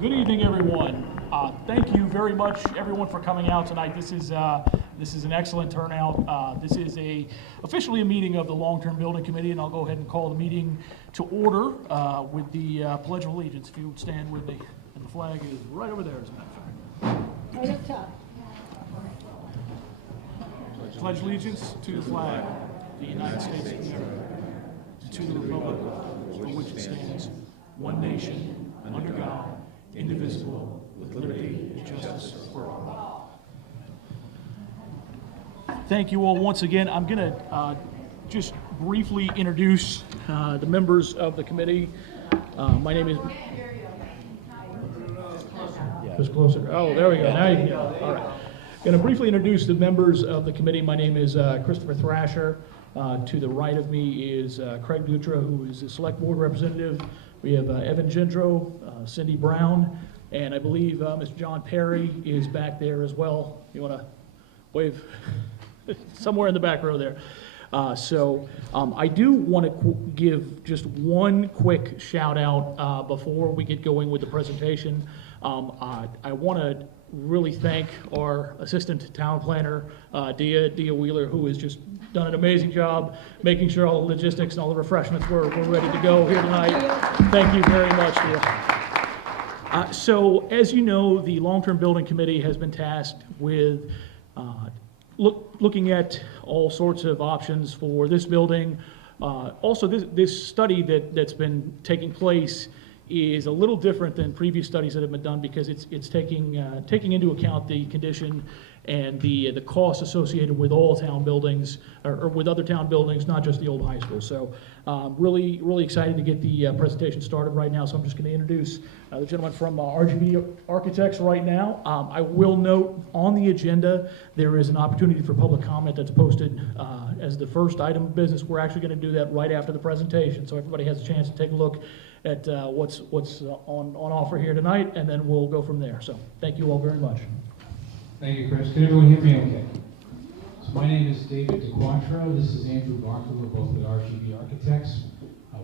Good evening, everyone. Thank you very much, everyone, for coming out tonight. This is an excellent turnout. This is officially a meeting of the Long-Term Building Committee, and I'll go ahead and call the meeting to order with the Pledge of Allegiance. If you would stand with me, and the flag is right over there, as a matter of fact. Right up top. Pledge allegiance to the flag of the United States of America, and to the republic for which it stands, one nation, under God, indivisible, with liberty and justice for all. Thank you all once again. I'm going to just briefly introduce the members of the committee. My name is... Just closer. Oh, there we go. Now you can get it. All right. Going to briefly introduce the members of the committee. My name is Christopher Thrasher. To the right of me is Craig Dutra, who is the Select Board Representative. We have Evan Gendro, Cindy Brown, and I believe Mr. John Perry is back there as well. You want to wave? Somewhere in the back row there. I do want to give just one quick shout out before we get going with the presentation. I want to really thank our assistant town planner, Dia Wheeler, who has just done an amazing job making sure all the logistics and all the refreshments were ready to go here tonight. Thank you very much, Dia. So as you know, the Long-Term Building Committee has been tasked with looking at all sorts of options for this building. Also, this study that's been taking place is a little different than previous studies that have been done because it's taking into account the condition and the costs associated with all town buildings or with other town buildings, not just the old high school. So really excited to get the presentation started right now. So I'm just going to introduce the gentleman from RGB Architects right now. I will note on the agenda there is an opportunity for public comment that's posted as the first item of business. We're actually going to do that right after the presentation, so everybody has a chance to take a look at what's on offer here tonight, and then we'll go from there. So thank you all very much. Thank you, Chris. Can everyone hear me okay? So my name is David DeQuatro. This is Andrew Barker. We're both with RGB Architects.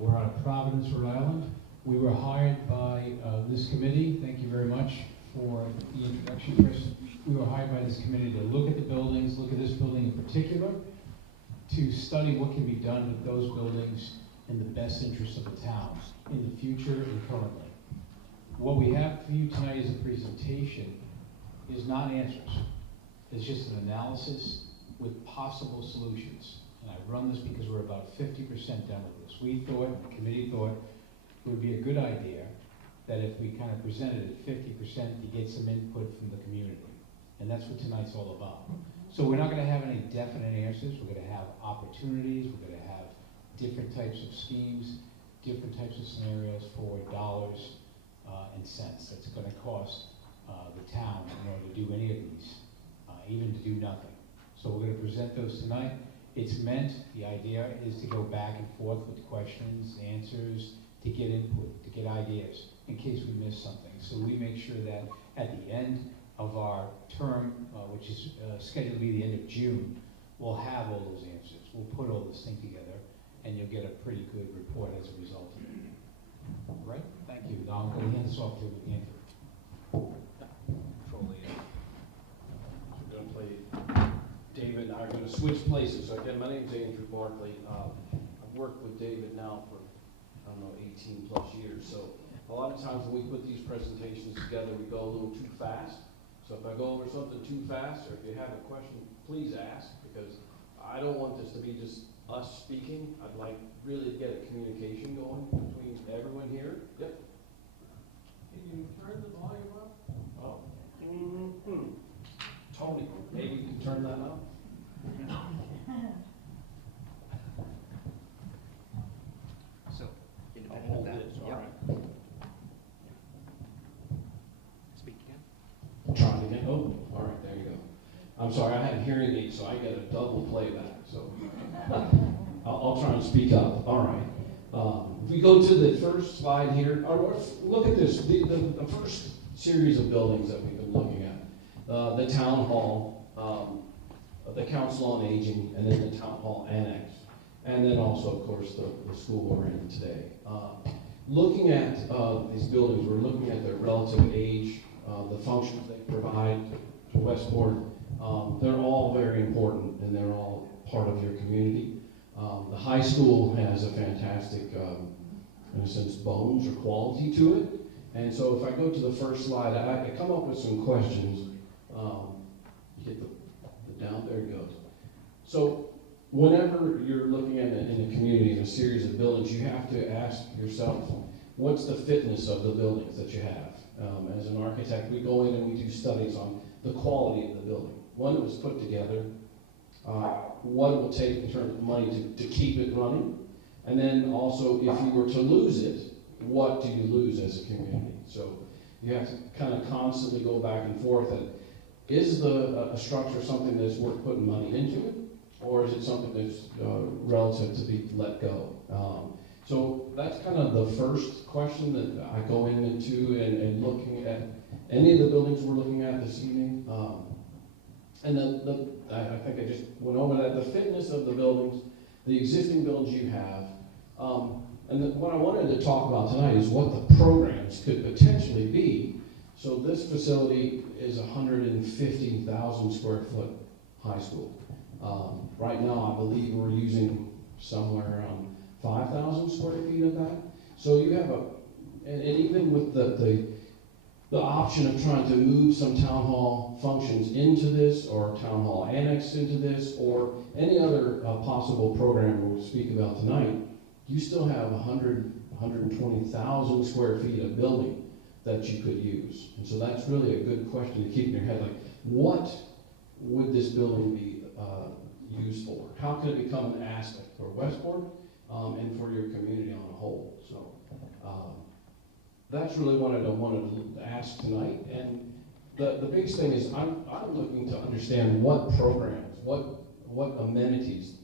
We're out of Providence, Rhode Island. We were hired by this committee. Thank you very much for the introduction, Chris. We were hired by this committee to look at the buildings, look at this building in particular, to study what can be done with those buildings in the best interest of the town in the future and currently. What we have for you tonight is a presentation, is not answers. It's just an analysis with possible solutions. And I run this because we're about 50% done with this. We thought, the committee thought, it would be a good idea that if we kind of presented it 50% to get some input from the community. And that's what tonight's all about. So we're not going to have any definite answers. We're going to have opportunities. We're going to have different types of schemes, different types of scenarios for dollars and cents that's going to cost the town in order to do any of these, even to do nothing. So we're going to present those tonight. It's meant, the idea is to go back and forth with questions, answers, to get input, to get ideas, in case we miss something. So we make sure that at the end of our term, which is scheduled to be the end of June, we'll have all those answers. We'll put all this thing together, and you'll get a pretty good report as a result of it. All right? Thank you. Now I'm going to hand this off to Andrew. We're going to play David and I are going to switch places. So again, my name is Andrew Barkley. I've worked with David now for, 18 plus years. So a lot of times when we put these presentations together, we go a little too fast. So if I go over something too fast, or if you have a question, please ask, because I don't want this to be just us speaking. I'd like really to get a communication going between everyone here. Yep. Can you turn the volume up? Oh. Tony, maybe you can turn that up. So, I'll independent of hold that. this, all Yep. right. Speak again. Trying again. Oh, all right, there you go. I'm sorry, I have hearing aids, so I get a double playback. So I'll try and speak up. All right. If we go to the first slide here, or look at this. The first series of buildings that we've been looking at: the town hall, the council on aging, and then the town hall annex, and then also, of course, the school we're in today. looking at these buildings, we're looking at their relative age, the functions they provide to Westport. They're all very important, and they're all part of your community. The high school has a fantastic, in a sense, bones or quality to it. And so if I go to the first slide, I come up with some questions. You get the down, there it goes. So whenever you're looking at it in a community, in a series of buildings, you have to ask yourself, what's the fitness of the buildings that you have? As an architect, we go in and we do studies on the quality of the building. When it was put together, what it will take in terms of money to keep it running, and then also if you were to lose it, what do you lose as a community? So you have to kind of constantly go back and forth. And is a structure something that's worth putting money into it, or is it something that's relative to be let go? So that's kind of the first question that I go into and looking at any of the buildings we're looking at this evening. And I think I just went over that, the fitness of the buildings, the existing buildings you have. What I wanted to talk about tonight is what the programs could potentially be. So this facility is 150,000 square foot high school. Right now, I believe we're using somewhere around 5,000 square feet of that. So you have and even with the option of trying to move some town hall functions into this, or town hall annex into this, or any other possible program we'll speak about tonight, you still have 120,000 square feet of building that you could use. And so that's really a good question to keep in your head. Like, what would this building be used for? How could it become an asset for Westport and for your community on a whole? So that's really what I wanted to ask tonight. And the biggest thing is I'm looking to understand what programs, what amenities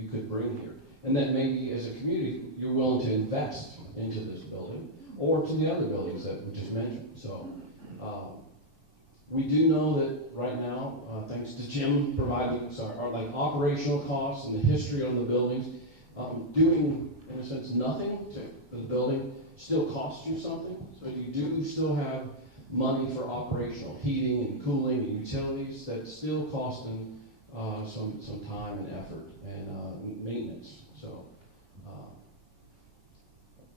you could bring here. And that maybe as a community, you're willing to invest into this building or to the other buildings that we just mentioned. So we do know that right now, thanks to Jim providing us our like operational costs and the history of the buildings, doing, in a sense, nothing to the building still costs you something. So you do still have money for operational heating and cooling and utilities that still cost them some time and effort and maintenance. So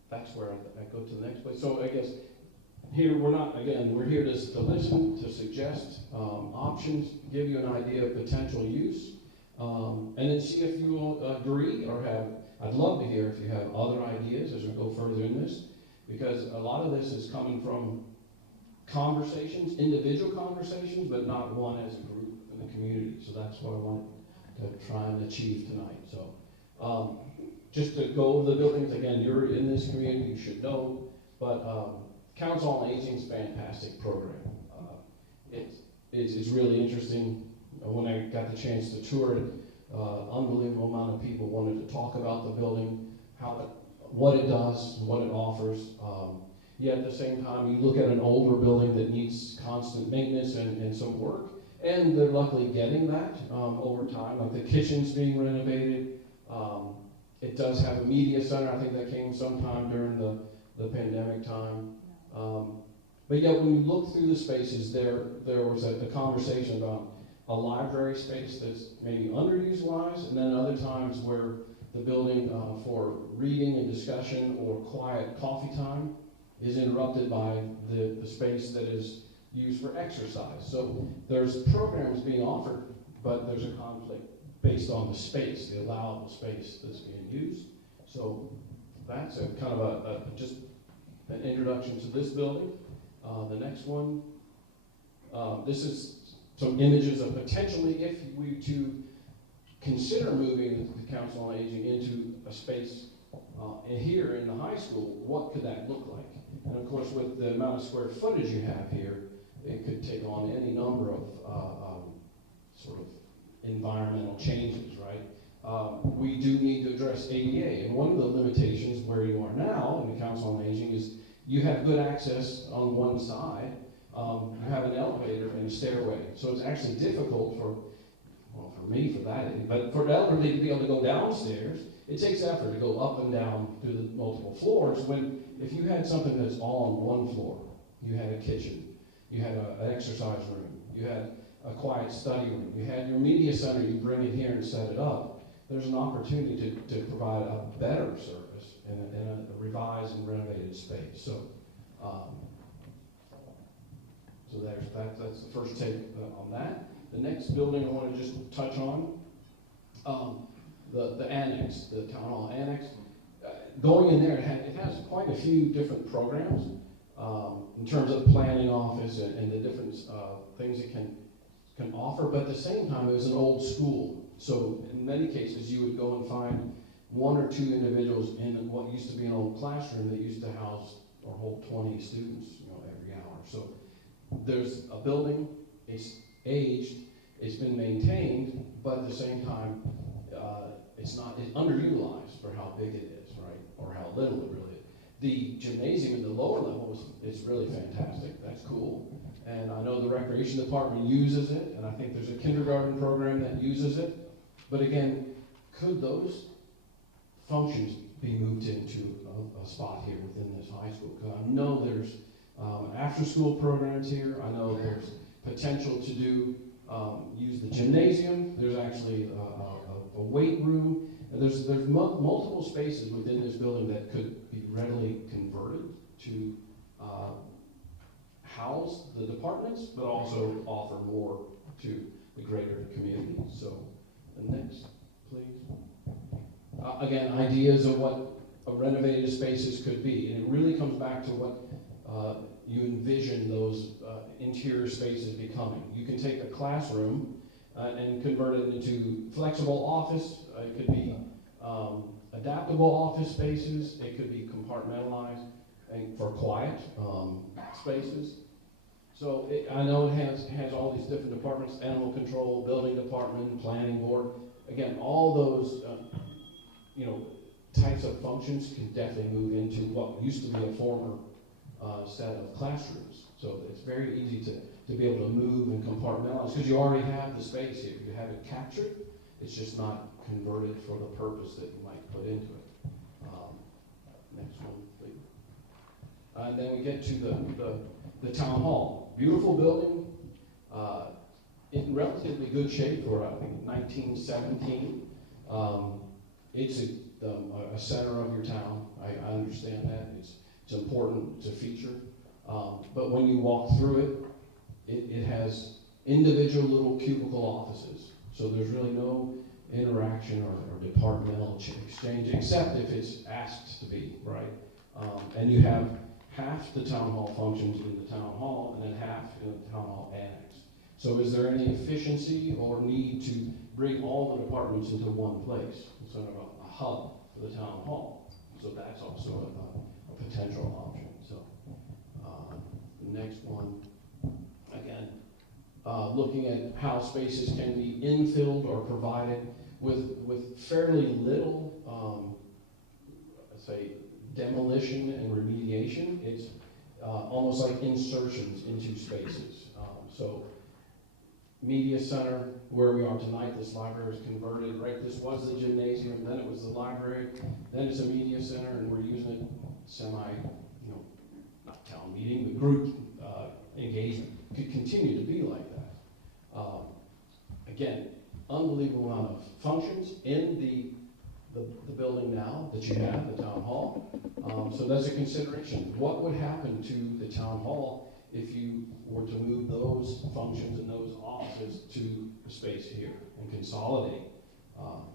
that's where I go to the next place. So I guess here we're here to listen, to suggest options, give you an idea of potential use, and then see if you will agree or I'd love to hear if you have other ideas as we go further in this, because a lot of this is coming from conversations, individual conversations, but not one as a group in the community. So that's what I wanted to try and achieve tonight. So just to go over the buildings, again, you're in this community, you should know, but Council on Aging is a fantastic program. It's really interesting. When I got the chance to tour it, unbelievable amount of people wanted to talk about the building, what it does, what it offers. Yet at the same time, you look at an older building that needs constant maintenance and some work, and they're luckily getting that over time. Like the kitchen's being renovated. It does have a media center. I think that came sometime during the pandemic time. But yet when you look through the spaces, there was a conversation about a library space that's maybe underutilized, and then other times where the building for reading and discussion or quiet coffee time is interrupted by the space that is used for exercise. So there's programs being offered, but there's a conflict based on the space, the allowable space that's being used. So that's a kind of just an introduction to this building. The next one, this is some images of potentially if we to consider moving the Council on Aging into a space here in the high school, what could that look like? And of course, with the amount of square footage you have here, it could take on any number of sort of environmental changes, right? We do need to address ADA, and one of the limitations where you are now in the Council on Aging is you have good access on one side. You have an elevator and a stairway, so it's actually difficult for well, for me, for that, but for the elderly to be able to go downstairs, it takes effort to go up and down through the multiple floors, when if you had something that's all on one floor, you had a kitchen, you had an exercise room, you had a quiet study room, you had your media center, you bring it here and set it up, there's an opportunity to provide a better service in a revised and renovated space. So, that's the first take on that. The next building I want to just touch on, the annex, the town hall annex. Going in there, it has quite a few different programs in terms of planning office and the different things it can offer. But at the same time, it was an old school. So in many cases, you would go and find one or two individuals in what used to be an old classroom that used to house or hold 20 students, every hour. So there's a building, it's aged, it's been maintained, but at the same time, it's underutilized for how big it is, right? Or how little it really is. The gymnasium at the lower level is really fantastic. That's cool. And I know the recreation department uses it, and I think there's a kindergarten program that uses it. But again, could those functions be moved into a spot here within this high school? Because I know there's after-school programs here. I know there's potential to use the gymnasium. There's actually a weight room. And there's multiple spaces within this building that could be readily converted to house the departments, but also offer more to the greater community. So, the next, please. Again, ideas of what a renovated spaces could be, and it really comes back to what you envision those interior spaces becoming. You can take a classroom and convert it into flexible office. It could be adaptable office spaces. It could be compartmentalized and for quiet spaces. So I know it has all these different departments: animal control, building department, planning board. Again, all those types of functions can definitely move into what used to be a former set of classrooms. So it's very easy to be able to move and compartmentalize, because you already have the space here. You have it captured. It's just not converted for the purpose that you might put into it. Next one, please. And then we get to the town hall. Beautiful building, in relatively good shape for, I think, 1917. It's a center of your town. I understand that. It's important to feature. But when you walk through it has individual little cubicle offices. So there's really no interaction or departmental exchange, except if it's asked to be, right? And you have half the town hall functions in the town hall and then half in the town hall annex. So is there any efficiency or need to bring all the departments into one place, sort of a hub for the town hall? So that's also a potential option. So the next one, again, looking at how spaces can be infilled or provided with fairly little, let's say, demolition and remediation. It's almost like insertions into spaces. So media center, where we are tonight, this library is converted, right? This was the gymnasium, then it was the library, then it's a media center, and we're using it not town meeting, but group engagement. Could continue to be like that. Again, unbelievable amount of functions in the building now that you have, the town hall. So that's a consideration. What would happen to the town hall if you were to move those functions and those offices to the space here and consolidate?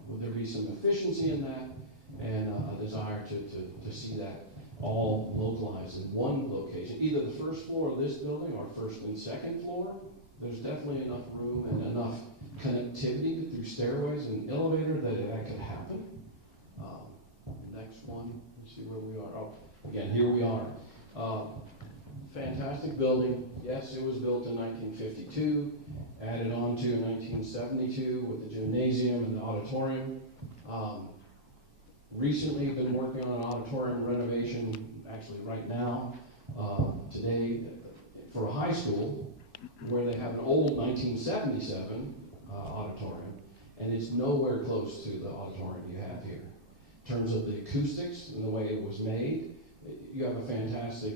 Would there be some efficiency in that and a desire to see that all localized in one location, either the first floor of this building or first and second floor? There's definitely enough room and enough connectivity through stairways and elevator that could happen. Next one, let's see where we are. Oh, again, here we are. Fantastic building. Yes, it was built in 1952, added on to in 1972 with the gymnasium and the auditorium. Recently been working on an auditorium renovation, actually right now, today, for a high school, where they have an old 1977 auditorium, and it's nowhere close to the auditorium you have here. In terms of the acoustics and the way it was made, you have a fantastic,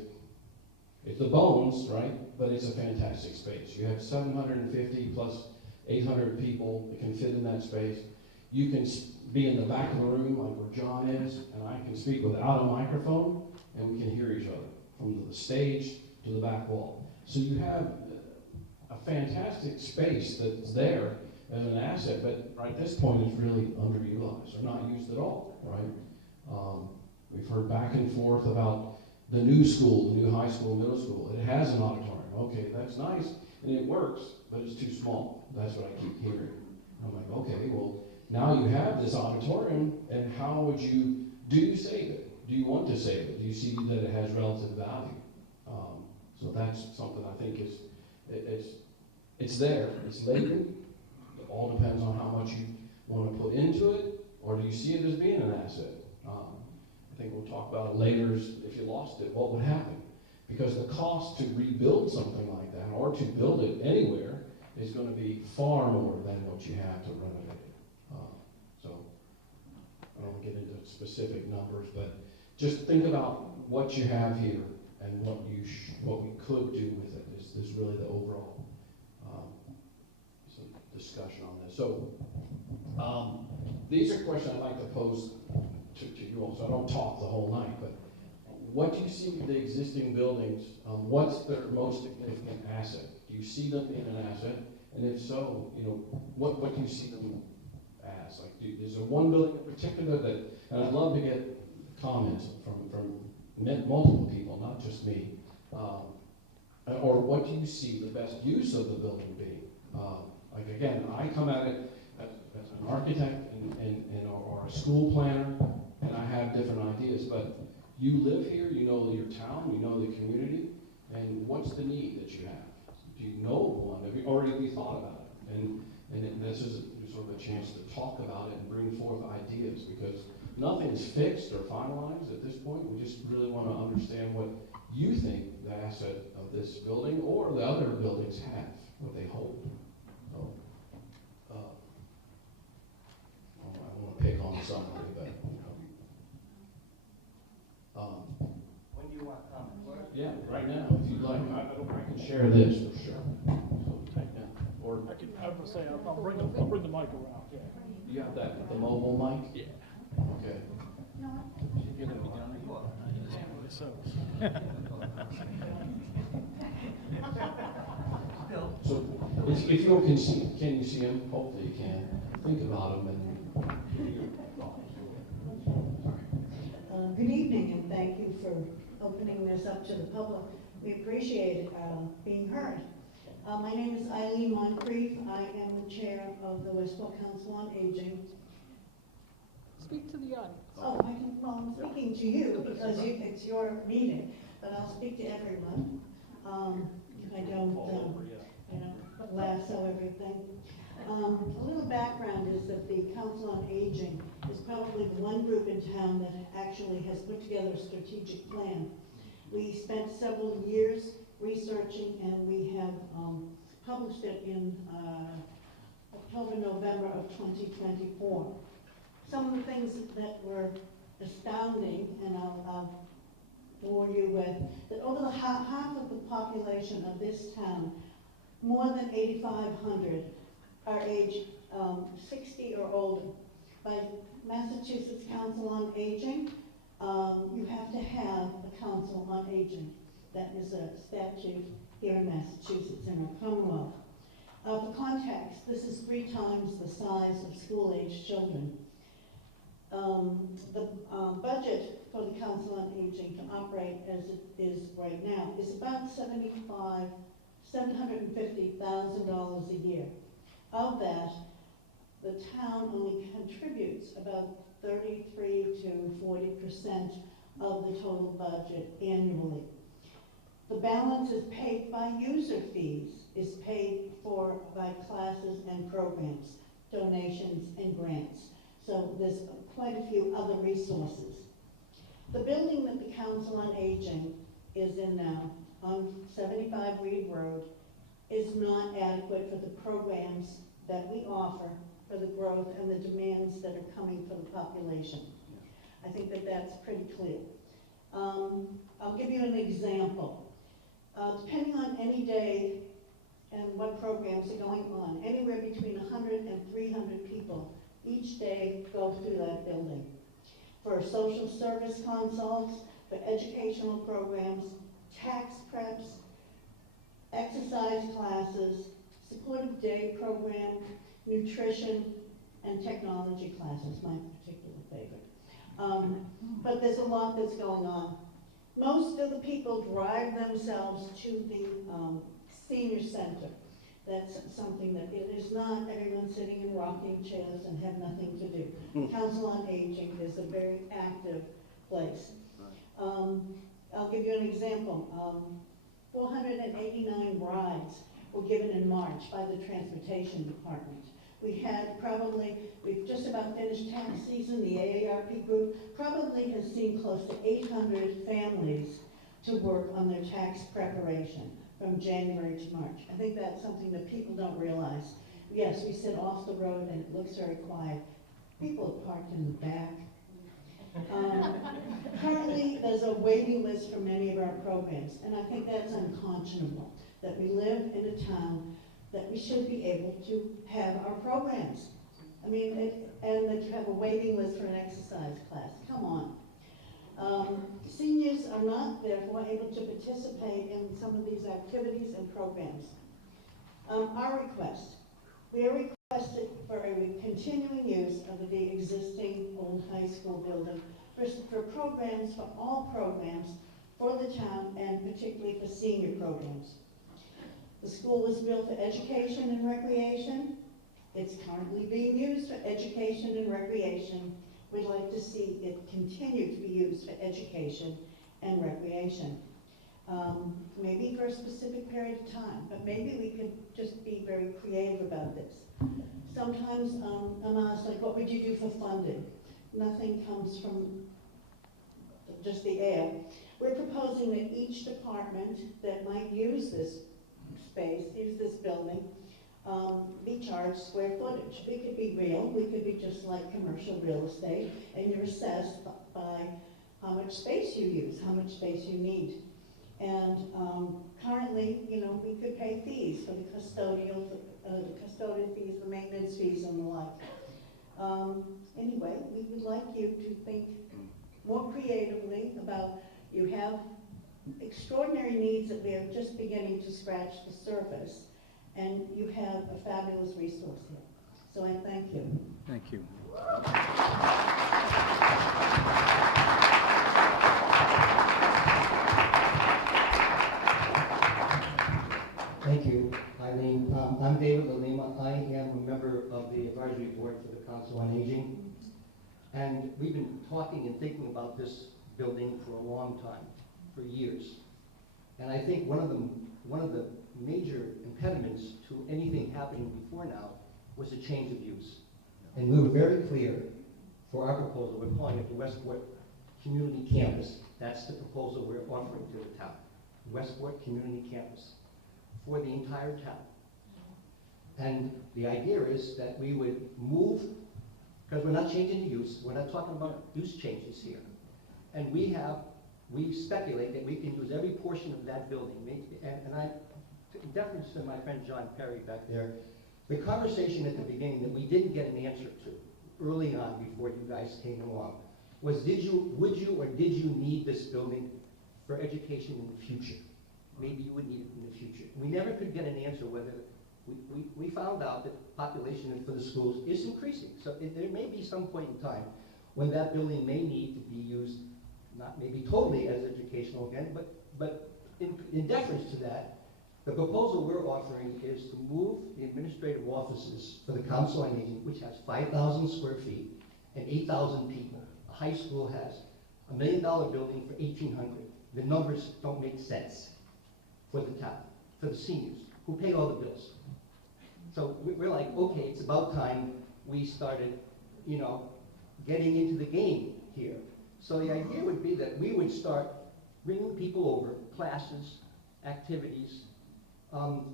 it's the bones, right? But it's a fantastic space. You have 750 plus 800 people that can fit in that space. You can be in the back of the room like where John is, and I can speak without a microphone, and we can hear each other from the stage to the back wall. So you have a fantastic space that's there as an asset, but right at this point it's really underutilized or not used at all, right? We've heard back and forth about the new school, the new high school, middle school. It has an auditorium. Okay, that's nice, and it works, but it's too small. That's what I keep hearing. I'm like, okay, well, now you have this auditorium, and how would you, do you save it? Do you want to save it? Do you see that it has relative value? So that's something I think is, it's there, it's latent. It all depends on how much you want to put into it, or do you see it as being an asset? I think we'll talk about it later. If you lost it, what would happen? Because the cost to rebuild something like that, or to build it anywhere, is going to be far more than what you have to renovate it. So I don't want to get into specific numbers, but just think about what you have here and what we could do with it is really the overall some discussion on this. So these are questions I'd like to pose to you all, so I don't talk the whole night, but what do you see the existing buildings, what's their most significant asset? Do you see them being an asset? And if so, what do you see them as? Like, is there one building in particular that, and I'd love to get comments from multiple people, not just me, or what do you see the best use of the building being? Like again, I come at it as an architect or a school planner, and I have different ideas, but you live here, you know your town, you know the community, and what's the need that you have? Do you know one? Have you already thought about it? And this is sort of a chance to talk about it and bring forth ideas, because nothing is fixed or finalized at this point. We just really want to understand what you think the asset of this building or the other buildings have, what they hold. So, I don't want to pick on somebody, but When do you want comments? yeah, right now, if you'd like, I can share this for sure. So take that, or I was gonna say, I'll bring the mic around, yeah. you have that, the mobile mic? Yeah. Okay. You're gonna be down there? So, So if you can you see him? Hopefully you can. Think about him and. Good evening, and thank you for opening this up to the public. We appreciate it, being heard. My name is Eileen Moncrief. I am the chair of the Westport Council on Aging. speak to the audience. Oh, I'm speaking to you because it's your meeting, but I'll speak to everyone. I don't, lasso everything. A little background is that the Council on Aging is probably the one group in town that actually has put together a strategic plan. We spent several years researching, and we have published it in October, November of 2024. Some of the things that were astounding, and I'll bore you with, that over the half of the population of this town, more than 8,500 are age 60 or older. By Massachusetts Council on Aging, you have to have a Council on Aging. That is a statute here in Massachusetts in our Commonwealth. For context, this is 3 times the size of school-age children. The budget for the Council on Aging to operate as it is right now is about $750,000 a year. Of that, the town only contributes about 33 to 40% of the total budget annually. The balance is paid by user fees, is paid for by classes and programs, donations and grants. So there's quite a few other resources. The building that the Council on Aging is in now, on 75 Reed Road, is not adequate for the programs that we offer for the growth and the demands that are coming for the population. I think that that's pretty clear. I'll give you an example. Depending on any day and what programs are going on, anywhere between 100 and 300 people each day go through that building. For social service consults, for educational programs, tax preps, exercise classes, supportive day program, nutrition, and technology classes, my particular favorite. But there's a lot that's going on. Most of the people drive themselves to the senior center. That's something that it is not everyone sitting in rocking chairs and have nothing to do. Council on Aging is a very active place. I'll give you an example. 489 rides were given in March by the Transportation Department. We've just about finished tax season. The AARP group probably has seen close to 800 families to work on their tax preparation from January to March. I think that's something that people don't realize. Yes, we sit off the road and it looks very quiet. People are parked in the back. Currently, there's a waiting list for many of our programs, and I think that's unconscionable, that we live in a town that we should be able to have our programs. I mean, and that you have a waiting list for an exercise class. Come on. Seniors are not, therefore, able to participate in some of these activities and programs. Our request. We are requesting for a continuing use of the existing old high school building for programs, for all programs, for the town, and particularly for senior programs. The school was built for education and recreation. It's currently being used for education and recreation. We'd like to see it continue to be used for education and recreation. Maybe for a specific period of time, but maybe we could just be very creative about this. Sometimes I'm asked, like, what would you do for funding? Nothing comes from just the air. We're proposing that each department that might use this space, use this building, be charged square footage. We could be real, we could be just like commercial real estate, and you're assessed by how much space you use, how much space you need. And currently, you know, we could pay fees for the custodian fees, the maintenance fees, and the like. Anyway, we would like you to think more creatively about, you have extraordinary needs that we are just beginning to scratch the surface, and you have a fabulous resource here. So I thank you. Thank you. Thank you, Eileen. I'm David Lalima. I am a member of the advisory board for the Council on Aging. And we've been talking and thinking about this building for a long time, for years. And I think one of the major impediments to anything happening before now was a change of use. And we were very clear for our proposal. We're calling it the Westport Community Campus. That's the proposal we're offering to the town. Westport Community Campus for the entire town. And the idea is that we would move, because we're not changing the use, we're not talking about use changes here. And we speculate that we can use every portion of that building. And I, in deference to my friend John Perry back there, the conversation at the beginning that we didn't get an answer to early on before you guys came along was, would you or did you need this building for education in the future? Maybe you would need it in the future. We never could get an answer whether, we found out that population for the schools is increasing. So there may be some point in time when that building may need to be used, not maybe totally as educational again, but in deference to that, the proposal we're offering is to move the administrative offices for the Council on Aging, which has 5,000 square feet and 8,000 people. A high school has $1 million building for 1,800. The numbers don't make sense for the town, for the seniors, who pay all the bills. So we're like, okay, it's about time we started, you know, getting into the game here. So the idea would be that we would start bringing people over, classes, activities.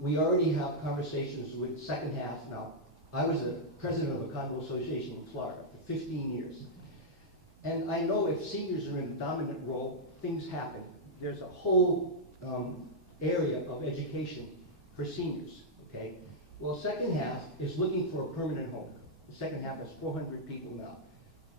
We already have conversations with second half now, I was the president of a condo association in Florida for 15 years. And I know if seniors are in a dominant role, things happen. There's a whole area of education for seniors, okay? Well, second half is looking for a permanent home. The second half has 400 people now.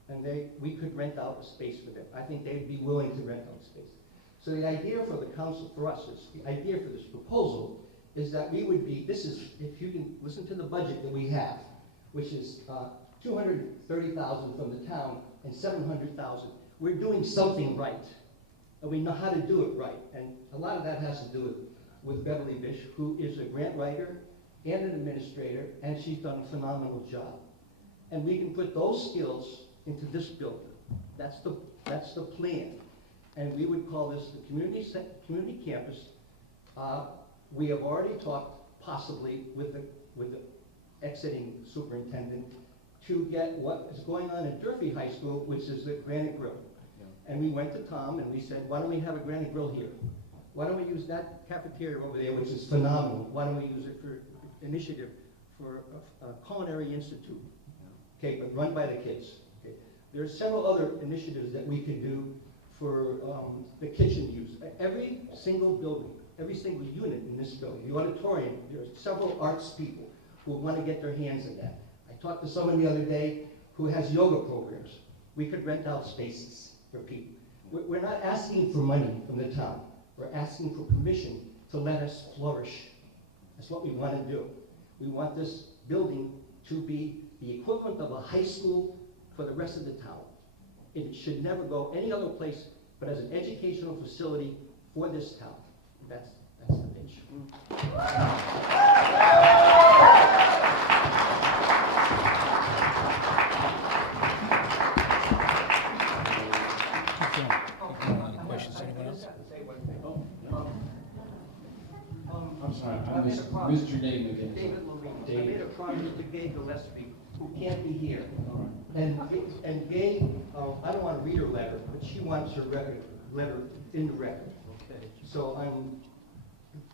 And we could rent out a space for them. I think they'd be willing to rent out space. So the idea for the council, for us, the idea for this proposal is that we would be, this is, if you can listen to the budget that we have, which is $230,000 from the town and $700,000. We're doing something right, and we know how to do it right. And a lot of that has to do with Beverly Bish, who is a grant writer and an administrator, and she's done a phenomenal job. And we can put those skills into this building. That's the plan. And we would call this the community campus. We have already talked possibly with the exiting superintendent to get what is going on at Durfee High School, which is the Granite Grill. And we went to Tom and we said, why don't we have a Granite Grill here? Why don't we use that cafeteria over there, which is phenomenal? Why don't we use it for initiative for a culinary institute? Okay, but run by the kids. Okay. There are several other initiatives that we can do for the kitchen use. Every single building, every single unit in this building, the auditorium, there are several arts people who want to get their hands in that. I talked to someone the other day who has yoga programs. We could rent out spaces for people. We're not asking for money from the town. We're asking for permission to let us flourish. That's what we want to do. We want this building to be the equivalent of a high school for the rest of the town. It should never go any other place but as an educational facility for this town. That's the pitch. Any questions, anyone else? I'm sorry, I missed your name again. David Lorene. I made a promise to Gay Gillespie, who can't be here. All right. And Gay, I don't want to read her letter, but she wants her letter in the record. Okay. So I'm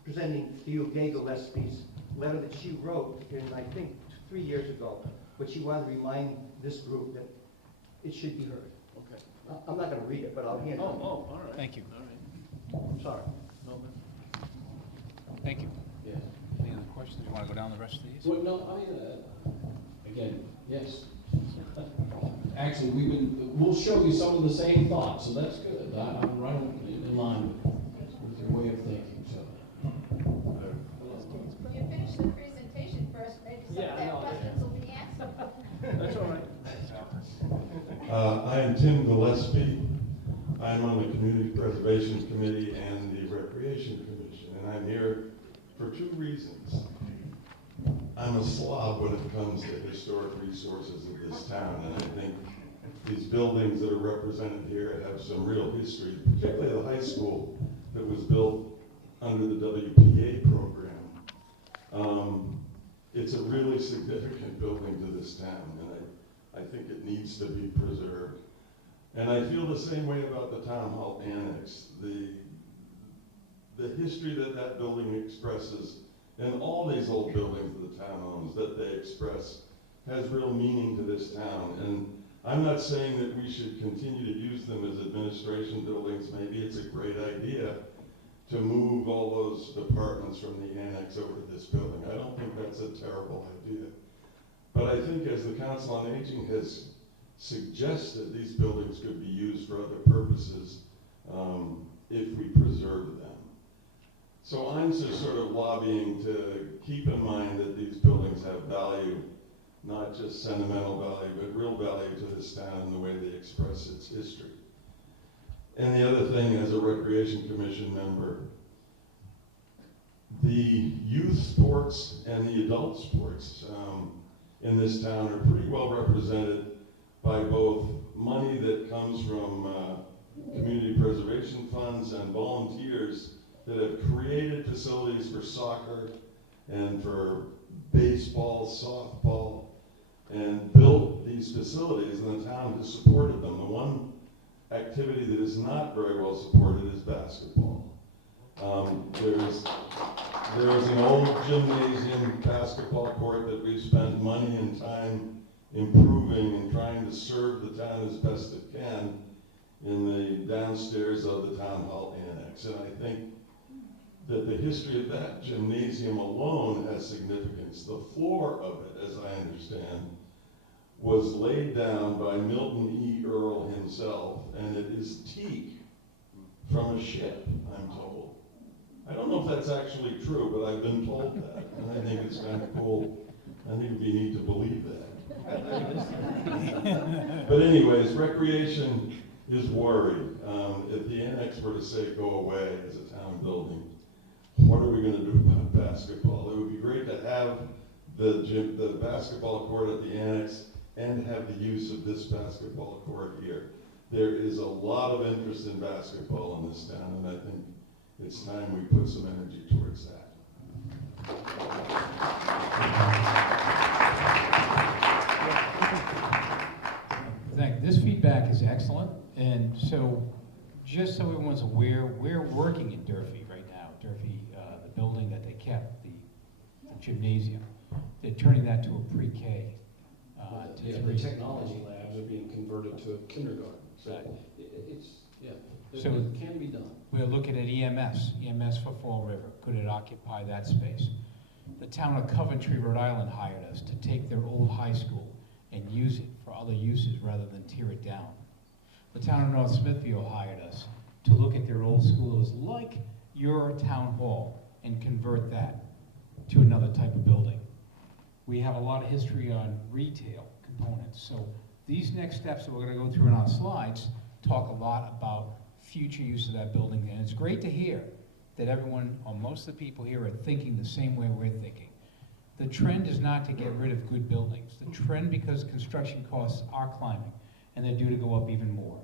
presenting to you Gay Gillespie's letter that she wrote in, I think, 3 years ago, but she wanted to remind this group that it should be heard. Okay. I'm not going to read it, but I'll hand it. All right. Thank you. All right. I'm sorry. No, man. Thank you. Yeah. Any other questions? You want to go down the rest of these? Well, no, I mean, again, yes. Actually, we'll show you some of the same thoughts, so that's good. I'm right in line with your way of thinking, so. You finish the presentation first, maybe some of their questions will be answered. That's all right. I am Tim Gillespie. I'm on the Community Preservation Committee and the Recreation Commission, and I'm here for two reasons. I'm a slob when it comes to historic resources of this town, and I think these buildings that are represented here have some real history, particularly the high school that was built under the WPA program. It's a really significant building to this town, and I think it needs to be preserved. And I feel the same way about the Town Hall Annex. The history that building expresses, and all these old buildings that the town owns that they express, has real meaning to this town. And I'm not saying that we should continue to use them as administration buildings. Maybe it's a great idea to move all those departments from the annex over to this building. I don't think that's a terrible idea. But I think as the Council on Aging has suggested, these buildings could be used for other purposes if we preserve them. So I'm just sort of lobbying to keep in mind that these buildings have value, not just sentimental value, but real value to this town in the way they express its history. And the other thing, as a Recreation Commission member, the youth sports and the adult sports in this town are pretty well represented by both money that comes from community preservation funds and volunteers that have created facilities for soccer and for baseball, softball, and built these facilities, and the town has supported them. The one activity that is not very well supported is basketball. There's an old gymnasium basketball court that we've spent money and time improving and trying to serve the town as best it can in the downstairs of the town hall annex. And I think that the history of that gymnasium alone has significance. The floor of it, as I understand, was laid down by Milton E. Earl himself, and it is teak from a ship, I'm told. I don't know if that's actually true, but I've been told that, and I think it's kind of cool. I think we need to believe that. But anyways, recreation is worried. If the annex were to say go away as a town building, what are we going to do about basketball? It would be great to have the basketball court at the annex and have the use of this basketball court here. There is a lot of interest in basketball in this town, and I think it's time we put some energy towards that. This feedback is excellent, and so just so everyone's aware, we're working in Durfee right now. Durfee, the building that they kept, the gymnasium, they're turning that to a pre-K. Yeah, the technology labs are being converted to a kindergarten. So Exactly. it So- can be done. We're looking at EMS for Fall River. Could it occupy that space? The town of Coventry, Rhode Island hired us to take their old high school and use it for other uses rather than tear it down. The town of North Smithfield hired us to look at their old school. It was like your town hall and convert that to another type of building. We have a lot of history on retail components. So these next steps that we're going to go through in our slides talk a lot about future use of that building. And it's great to hear that everyone, or most of the people here, are thinking the same way we're thinking. The trend is not to get rid of good buildings. The trend, because construction costs are climbing, and they're due to go up even more.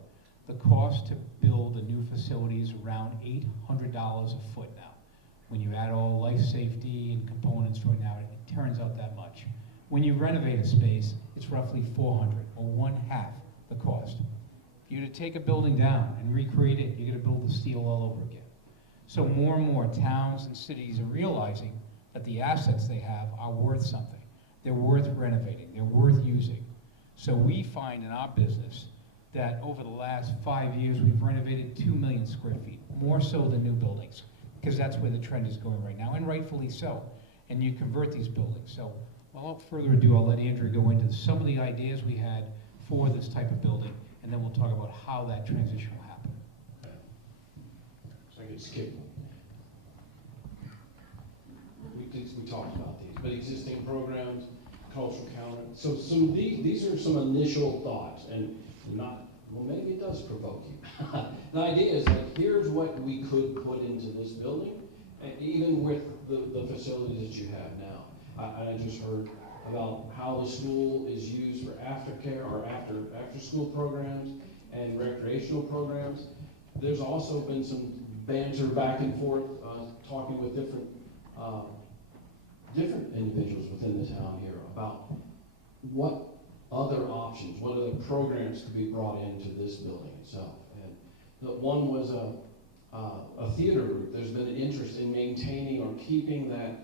The cost to build a new facility is around $800 a foot now. When you add all life safety and components right now, it turns out that much. When you renovate a space, it's roughly $400, or one half the cost. If you were to take a building down and recreate it, you're gonna build the steel all over again. So more and more towns and cities are realizing that the assets they have are worth something. They're worth renovating, they're worth using. So we find in our business that over the last 5 years, we've renovated 2 million square feet, more so than new buildings, because that's where the trend is going right now, and rightfully so. And you convert these buildings. So without further ado, I'll let Andrew go into some of the ideas we had for this type of building, and then we'll talk about how that transition will happen. So I can skip. We talked about these, but existing programs, cultural calendar. So these are some initial thoughts, and not, well, maybe it does provoke you. The idea is like, here's what we could put into this building, and even with the facilities that you have now. I just heard about how the school is used for aftercare or after school programs and recreational programs. There's also been some banter back and forth, talking with different individuals within the town here about what other options, what other programs could be brought into this building itself. And the one was a theater group. There's been an interest in maintaining or keeping that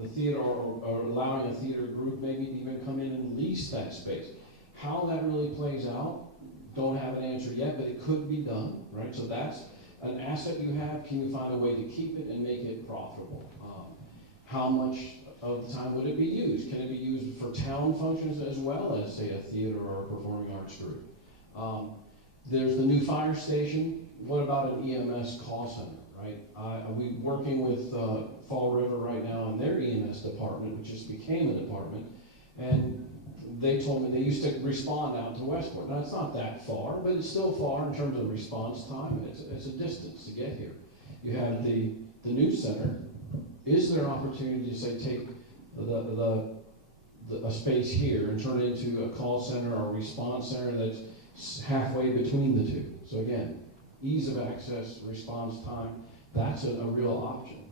the theater, or allowing a theater group maybe even come in and lease that space. How that really plays out, don't have an answer yet, but it could be done, right? So that's an asset you have. Can you find a way to keep it and make it profitable? How much of the time would it be used? Can it be used for town functions as well as, say, a theater or a performing arts group? There's the new fire station. What about an EMS call center, right? We're working with Fall River right now in their EMS department, which just became a department, and they told me they used to respond out to Westport. Now, it's not that far, but it's still far in terms of response time. It's a distance to get here. You have the news center. Is there an opportunity to say take a space here and turn it into a call center or a response center that's halfway between the two? So again, ease of access, response time, that's a real option.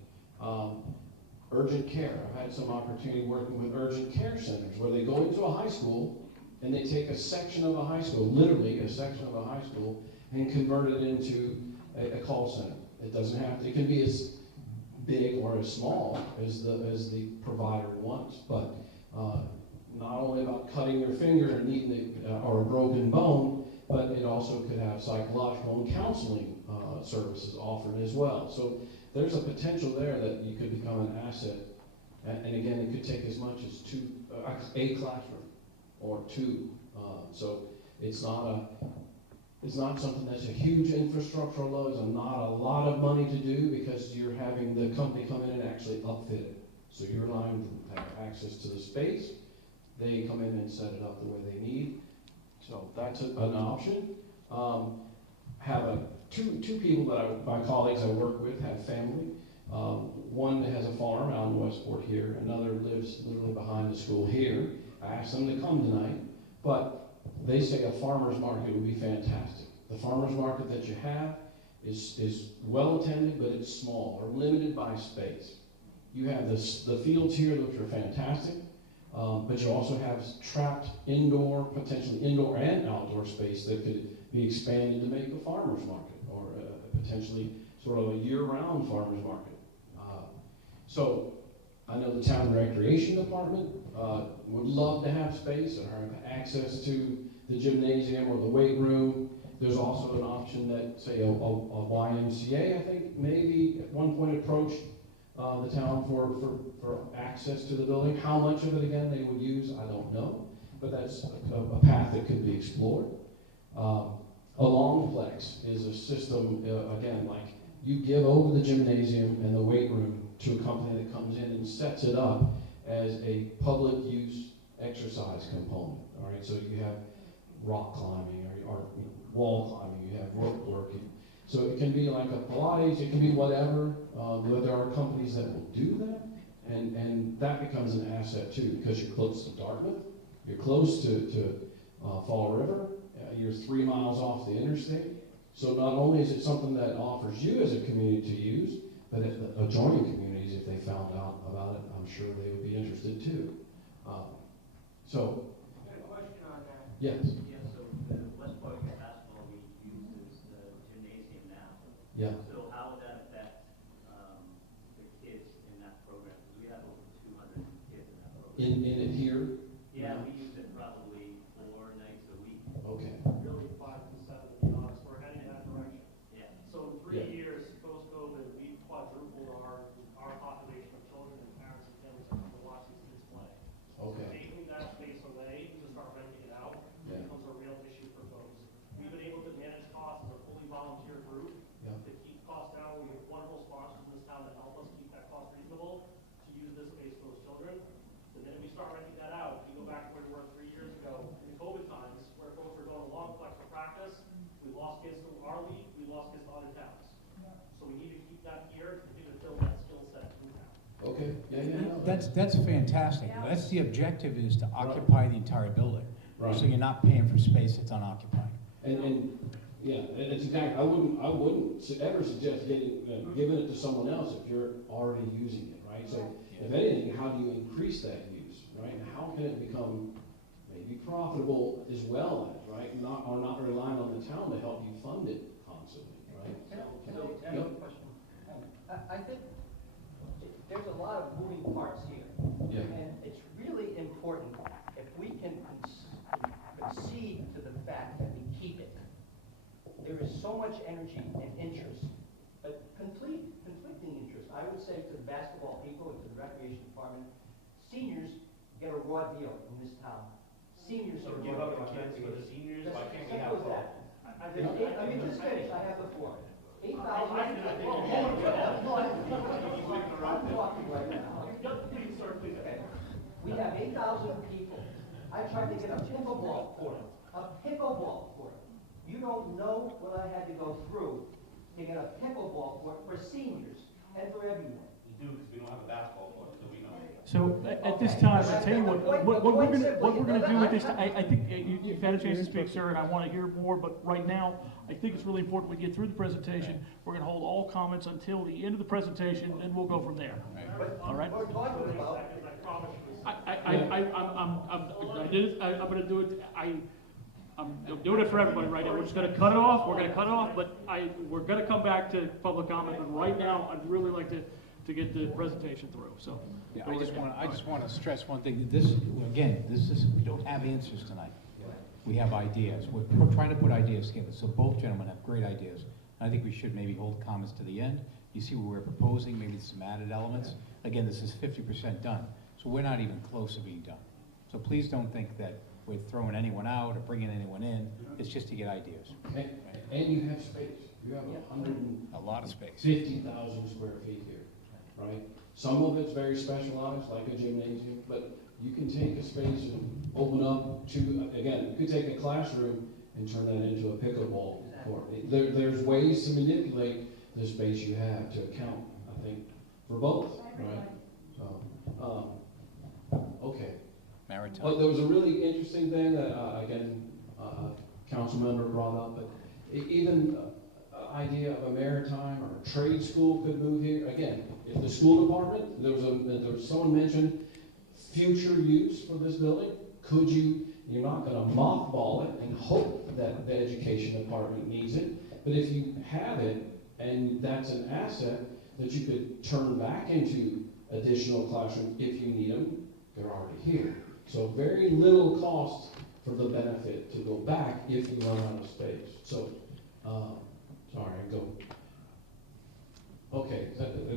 Urgent care. I've had some opportunity working with urgent care centers where they go into a high school and they take a section of a high school, literally a section of a high school, and convert it into a call center. It doesn't have, it can be as big or as small as the provider wants, but not only about cutting your finger and needing it, or a broken bone, but it also could have psychological and counseling services offered as well. So there's a potential there that you could become an asset. And again, it could take as much as a classroom or two. So it's not something that's a huge infrastructural load. It's not a lot of money to do because you're having the company come in and actually upfit it. So you're allowing them to have access to the space. They come in and set it up the way they need. So that's an option. Have two people that my colleagues I work with have family. One has a farm out in Westport here. Another lives literally behind the school here. I asked them to come tonight, but they say a farmer's market would be fantastic. The farmer's market that you have is well attended, but it's small or limited by space. You have the fields here, which are fantastic, but you also have trapped indoor, potentially indoor and outdoor space that could be expanded to make a farmer's market or potentially sort of a year-round farmer's market. So I know the town recreation department would love to have space and have access to the gymnasium or the weight room. There's also an option that, say, a YMCA, I think, maybe at one point approached the town for access to the building. How much of it, again, they would use, I don't know. But that's a path that could be explored. Alongplex is a system, again, like you give over the gymnasium and the weight room to a company that comes in and sets it up as a public use exercise component. All right, so you have rock climbing or wall climbing, you have rope work. So it can be like a Pilates, it can be whatever. There are companies that will do that, and that becomes an asset too, because you're close to Dartmouth, you're close to Fall River, you're 3 miles off the interstate. So not only is it something that offers you as a community to use, but adjoining communities, if they found out about it, I'm sure they would be interested too. So, I got a question on that. yes. Yeah, so the Westport basketball we use the gymnasium now. Yeah. So how would that affect the kids in that program? Because we have over 200 kids in that program. In it here? Yeah, we use it probably 4 nights a week. Okay. Really 5 to 7, to be honest, we're heading in that direction. Yeah. So in 3 years, post-COVID, we've quadrupled our population of children and parents and families that come to watch these kids play. Okay. Taking that space away to start renting it out Yeah. becomes a real issue for folks. We've been able to manage costs as a fully volunteer group Yeah. to keep costs down. We have wonderful sponsors in this town that help us keep that cost reasonable to use this space for those children. The minute we start renting that out, we go back to where we were 3 years ago in COVID times, where folks were going to Longplex for practice. We lost kids to our league, we lost kids to other towns. So we need to keep that here to continue to build that skill set in town. Okay. Yeah. No, That's fantastic. That's the objective, is to occupy the entire building. Right. So you're not paying for space that's unoccupied. And yeah, and it's exactly. I wouldn't ever suggest giving it to someone else if you're already using it, right? So if anything, how do you increase that use, right? And how can it become maybe profitable as well as, right? Not relying on the town to help you fund it constantly, right? So, Yep. question. I think there's a lot of moving parts here. Yeah. And it's really important if we can concede to the fact that we keep it. There is so much energy and interest, but conflicting interest. I would say to the basketball people and to the recreation department, seniors get a raw deal in this town. Seniors So are give raw up deal. the kids for the seniors, Just why can't we simple have as that. I think. Let me just finish, I have the floor. 8,000. I'm talking right now. Please, sir, please. Okay. We have 8,000 people. I tried to get a pickleball court. You don't know what I had to go through to get a pickleball court for seniors and for everyone. We do, because we don't have a basketball court, so we know. So at this time, I tell you what we're gonna do with this, I think you've had a chance to speak, sir, and I want to hear more, but right now, I think it's really important we get through the presentation. We're gonna hold all comments until the end of the presentation, and we'll go from there. All right? We're talking about, I promise you. I'm gonna do it, I'm doing it for everybody right now. We're just gonna cut it off, but we're gonna come back to public comment, but right now, I'd really like to get the presentation through, so. Yeah, I just want to stress one thing, that this, again, we don't have answers tonight. We have ideas. We're trying to put ideas together, so both gentlemen have great ideas. I think we should maybe hold comments to the end. You see what we're proposing, maybe some added elements. Again, this is 50% done, so we're not even close to being done. So please don't think that we're throwing anyone out or bringing anyone in. It's just to get ideas. And you have space. You have A lot of space. 50,000 square feet here, right? Some of it's very specialized, like a gymnasium, but you can take a space and open up to, again, you could take a classroom and turn that into a pickleball court. There's ways to manipulate the space you have to account, I think, for both, right? So, okay. Maritime. But there was a really interesting thing that, again, council member brought up, but even idea of a maritime or a trade school could move here. Again, if the school department, there was someone mentioned future use for this building. Could you're not gonna mothball it and hope that the education department needs it, but if you have it and that's an asset that you could turn back into additional classrooms if you need them, they're already here. So very little cost for the benefit to go back if you run out of space. So, sorry, go. Okay,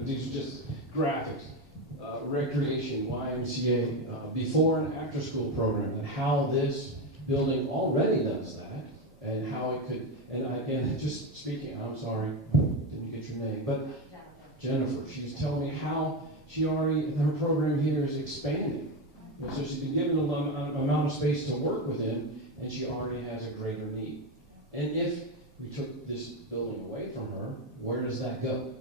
these are just graphics. Recreation, YMCA, before and after school program, and how this building already does that, and how it could, and again, just speaking, I'm sorry, didn't get your name, but Jennifer, she was telling me how her program here is expanding. And so she's been given an amount of space to work within, and she already has a greater need. And if we took this building away from her, where does that go?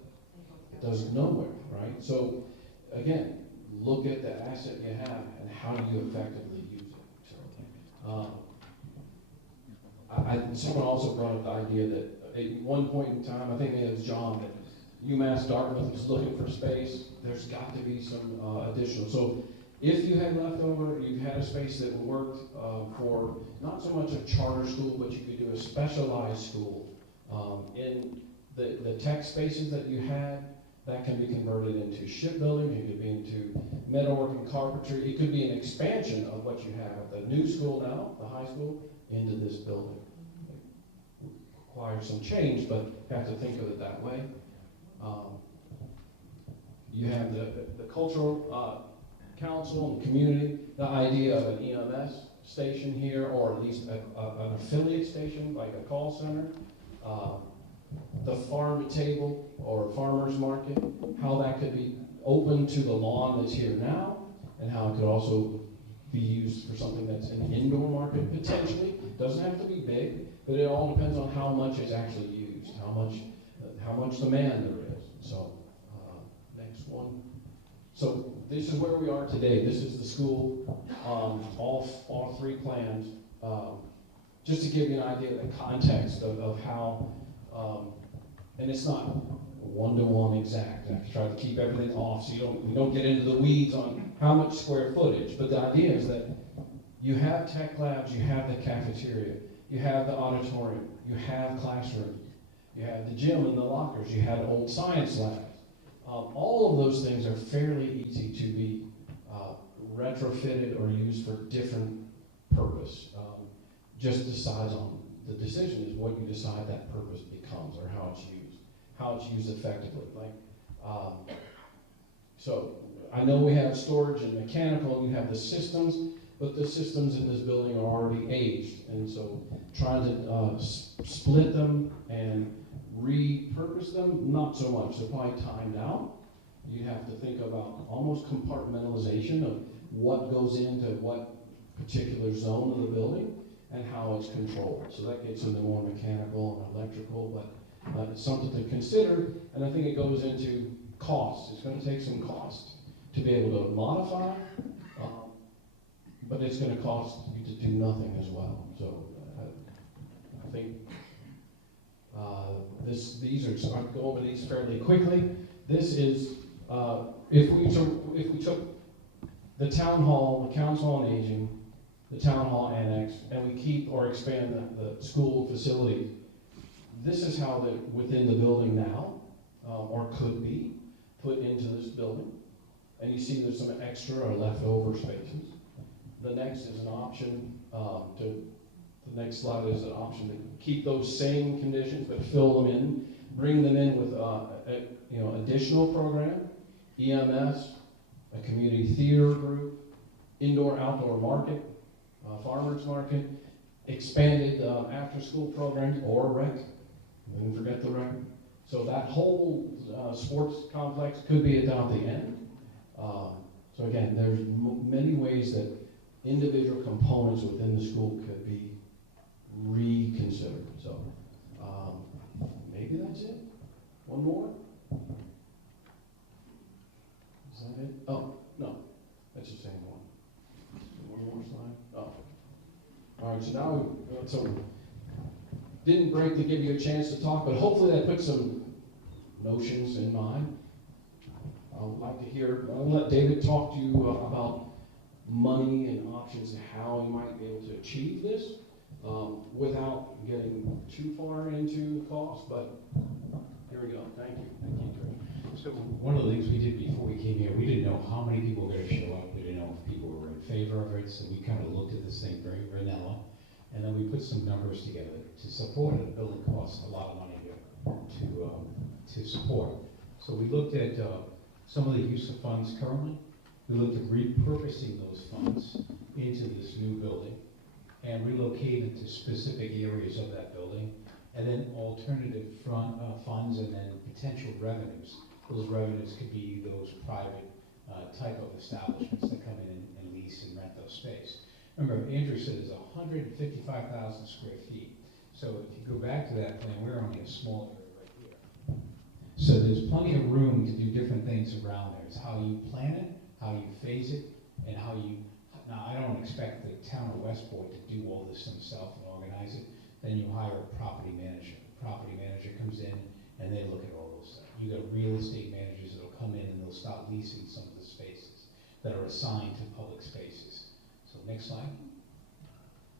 It does nowhere, right? So, again, look at the asset you have and how do you effectively use it. So, someone also brought up the idea that at one point in time, I think it was John, that UMass Dartmouth was looking for space. There's got to be some additional. So if you had leftover, you had a space that worked for not so much a charter school, but you could do a specialized school. In the tech spaces that you had, that can be converted into shipbuilding, it could be into metalwork and carpentry. It could be an expansion of what you have at the new school now, the high school, into this building. It requires some change, but you have to think of it that way. You have the cultural council and community, the idea of an EMS station here, or at least an affiliate station, like a call center. The farm to table or farmer's market, how that could be open to the lawn that's here now, and how it could also be used for something that's an indoor market potentially. It doesn't have to be big, but it all depends on how much is actually used, how much demand there is. So, next one. So this is where we are today. This is the school, all three plans. Just to give you an idea of the context of how, and it's not one-to-one exact. I try to keep everything off so we don't get into the weeds on how much square footage. But the idea is that you have tech labs, you have the cafeteria, you have the auditorium, you have classrooms, you have the gym and the lockers, you had old science labs. All of those things are fairly easy to be retrofitted or used for different purpose. Just the decision is what you decide that purpose becomes or how it's used effectively. So I know we have storage and mechanical, and you have the systems, but the systems in this building are already aged, and so trying to split them and repurpose them, not so much. They're probably timed out. You have to think about almost compartmentalization of what goes into what particular zone of the building and how it's controlled. So that gets into more mechanical and electrical, but it's something to consider, and I think it goes into cost. It's going to take some cost to be able to modify, but it's going to cost you to do nothing as well. So I think I'll go over these fairly quickly. This is, if we took the town hall, the council on aging, the town hall annex, and we keep or expand the school facility, this is how within the building now, or could be, put into this building. And you see there's some extra or leftover spaces. The next is an option the next slide is an option to keep those same conditions, but fill them in, bring them in with additional program, EMS, a community theater group, indoor-outdoor market, farmers market, expanded after-school programs or rec. Didn't forget the rec. So that whole sports complex could be down the end. So again, there's many ways that individual components within the school could be reconsidered. So maybe that's it. One more? Is that it? Oh, no, that's the same one. One more slide? Oh. All right, so now didn't break to give you a chance to talk, but hopefully that put some notions in mind. I would like to hear, I'll let David talk to you about money and options and how you might be able to achieve this without getting too far into cost, but here we go. Thank you. Thank you, George. So one of the things we did before we came here, we didn't know how many people were going to show up. We didn't know if people were in favor of it, so we kind of looked at this thing very vanilla, and then we put some numbers together to support it. The building costs a lot of money to support. So we looked at some of the use of funds currently. We looked at repurposing those funds into this new building and relocating to specific areas of that building, and then alternative funds and then potential revenues. Those revenues could be those private type of establishments that come in and lease and rent those space. Remember, Andrew said there's 155,000 square feet. So if you go back to that plan, we're only a small area right here. So there's plenty of room to do different things around there. It's how you plan it, how you phase it, and how you, now I don't expect the town of Westport to do all this themselves and organize it. Then you hire a property manager. The property manager comes in and they look at all those stuff. You got real estate managers that'll come in and they'll start leasing some of the spaces that are assigned to public spaces. So next slide.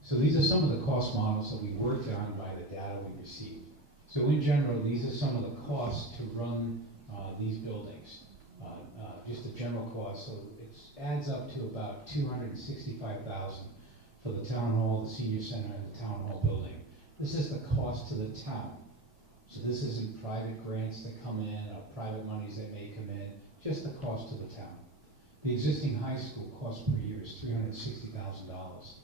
So these are some of the cost models that we worked on by the data we received. So in general, these are some of the costs to run these buildings. Just the general cost, so it adds up to about $265,000 for the town hall, the senior center, and the town hall building. This is the cost to the town. So this isn't private grants that come in or private monies that may come in, just the cost to the town. The existing high school cost per year is $360,000.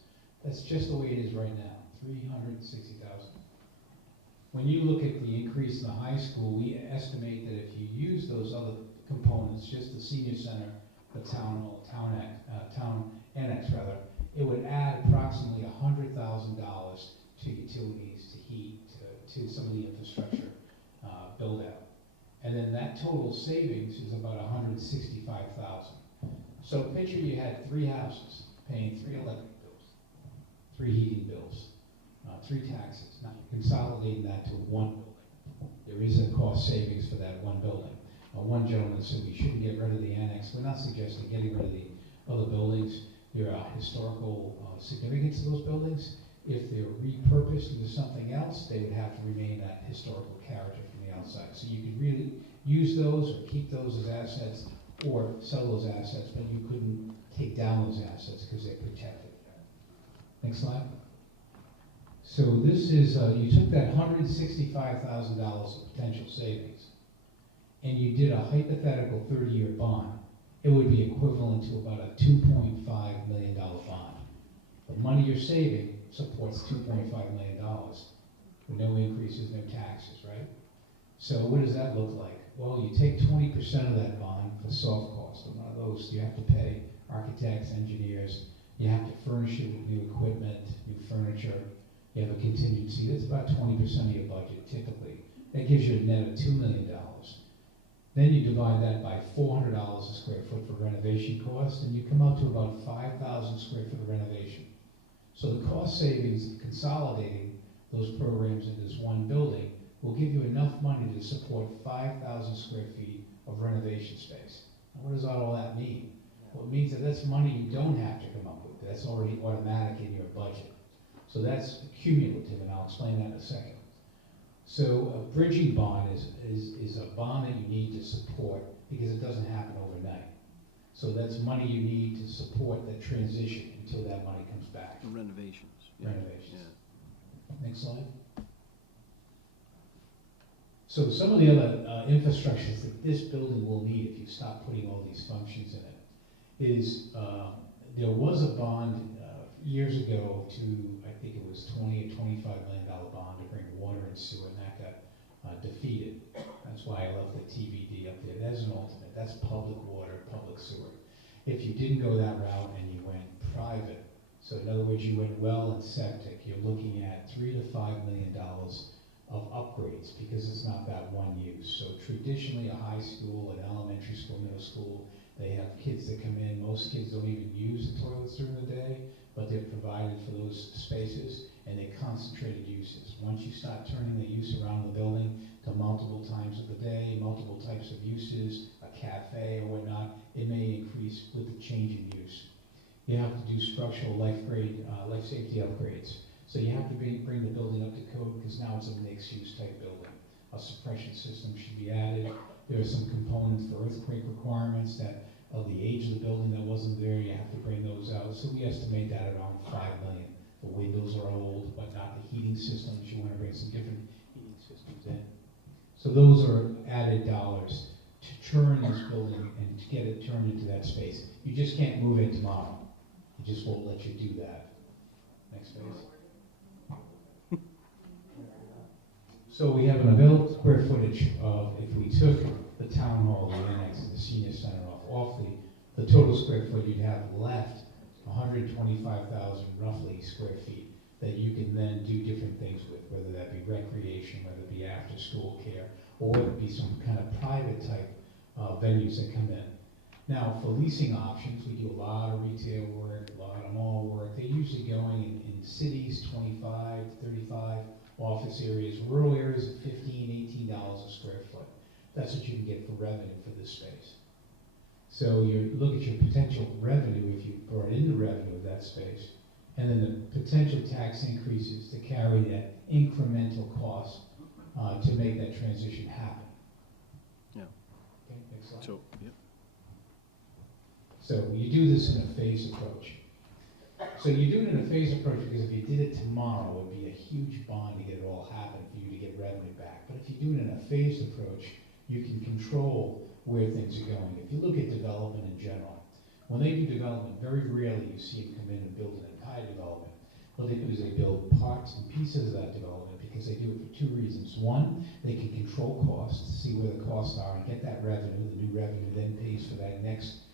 That's just the way it is right now, $360,000. When you look at the increase in the high school, we estimate that if you use those other components, just the senior center, the town hall, town annex rather, it would add approximately $100,000 to utilities, to heat, to some of the infrastructure build out. And then that total savings is about $165,000. So picture you had 3 houses paying 3 electric bills, 3 heating bills, 3 taxes. Now you're consolidating that to 1 building. There is a cost savings for that 1 building. One gentleman said we shouldn't get rid of the annex. We're not suggesting getting rid of the other buildings. There are historical significance to those buildings. If they're repurposed into something else, they would have to remain that historical character from the outside. So you could really use those or keep those as assets or sell those assets, but you couldn't take down those assets because they're protected. Next slide. So this is, you took that $165,000 of potential savings and you did a hypothetical 30-year bond, it would be equivalent to about a $2.5 million bond. The money you're saving supports $2.5 million with no increases, no taxes, right? So what does that look like? Well, you take 20% of that bond for soft costs. And one of those you have to pay architects, engineers, you have to furnish it with new equipment, new furniture, you have a contingency. That's about 20% of your budget typically. That gives you a net of $2 million. Then you divide that by $400 a square foot for renovation costs, and you come out to about 5,000 square foot of renovation. So the cost savings of consolidating those programs into this one building will give you enough money to support 5,000 square feet of renovation space. Now, what does all that mean? Well, it means that that's money you don't have to come up with. That's already automatic in your budget. So that's cumulative, and I'll explain that in a second. So a bridging bond is a bond that you need to support because it doesn't happen overnight. So that's money you need to support that transition until that money comes back. Renovations. Renovations. Next slide. So some of the other infrastructures that this building will need if you stop putting all these functions in it is, there was a bond years ago to, I think it was $20 or $25 million bond to bring water and sewer, and that got defeated. That's why I left the TBD up there. That's an alternate. That's public water, public sewer. If you didn't go that route and you went private, so in other words, you went well and septic, you're looking at $3 to $5 million of upgrades because it's not that one use. So traditionally, a high school, an elementary school, middle school, they have kids that come in. Most kids don't even use the toilets during the day, but they're provided for those spaces, and they're concentrated uses. Once you start turning the use around the building to multiple times of the day, multiple types of uses, a cafe or whatnot, it may increase with the change in use. You have to do structural life safety upgrades. So you have to bring the building up to code because now it's a mixed-use type building. A suppression system should be added. There are some components for earthquake requirements that of the age of the building that wasn't there, you have to bring those out. So we estimate that around $5 million. The windows are old, but not the heating systems. You want to bring some different heating systems in. So those are added dollars to turn this building and to get it turned into that space. You just can't move it tomorrow. It just won't let you do that. Next phase. So we have an available square footage of, if we took the town hall, the annex, and the senior center off the total square foot, you'd have left 125,000 roughly square feet that you can then do different things with, whether that be recreation, whether it be after school care, or whether it be some kind of private type venues that come in. Now, for leasing options, we do a lot of retail work, a lot of mall work. They're usually going in cities, 25 to 35, office areas, rural areas at $15, $18 a square foot. That's what you can get for revenue for this space. So you look at your potential revenue if you brought in the revenue of that space, and then the potential tax increases to carry that incremental cost to make that transition happen. Yeah. Okay, next slide. So, yeah. So you do this in a phased approach. So you do it in a phased approach because if you did it tomorrow, it would be a huge bond to get it all happen for you to get revenue back. But if you do it in a phased approach, you can control where things are going. If you look at development in general, when they do development, very rarely you see them come in and build an entire development. What they do is they build parts and pieces of that development because they do it for two reasons. One, they can control costs, see where the costs are, and get that revenue. The new revenue then pays for that next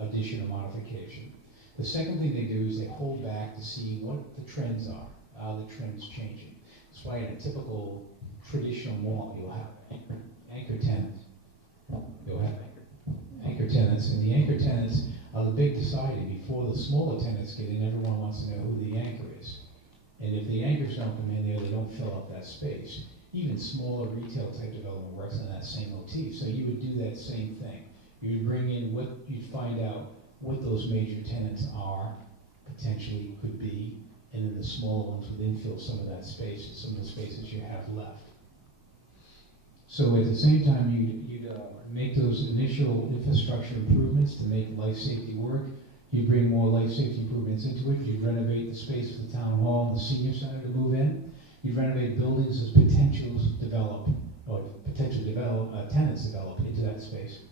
addition or modification. The second thing they do is they hold back to see what the trends are, how the trends changing. That's why in a typical traditional mall, you'll have anchor tenants. You'll have anchor tenants, and the anchor tenants are the big deciding. Before the smaller tenants get in, everyone wants to know who the anchor is. And if the anchors don't come in there, they don't fill up that space. Even smaller retail type development works on that same motif. So you would do that same thing. You would bring in what, you'd find out what those major tenants are, potentially could be, and then the smaller ones would infill some of that space, some of the spaces you have left. So at the same time, you'd make those initial infrastructure improvements to make life safety work. You'd bring more life safety improvements into it. You'd renovate the space for the town hall and the senior center to move in. You'd renovate buildings as potentials develop, or tenants develop into that space.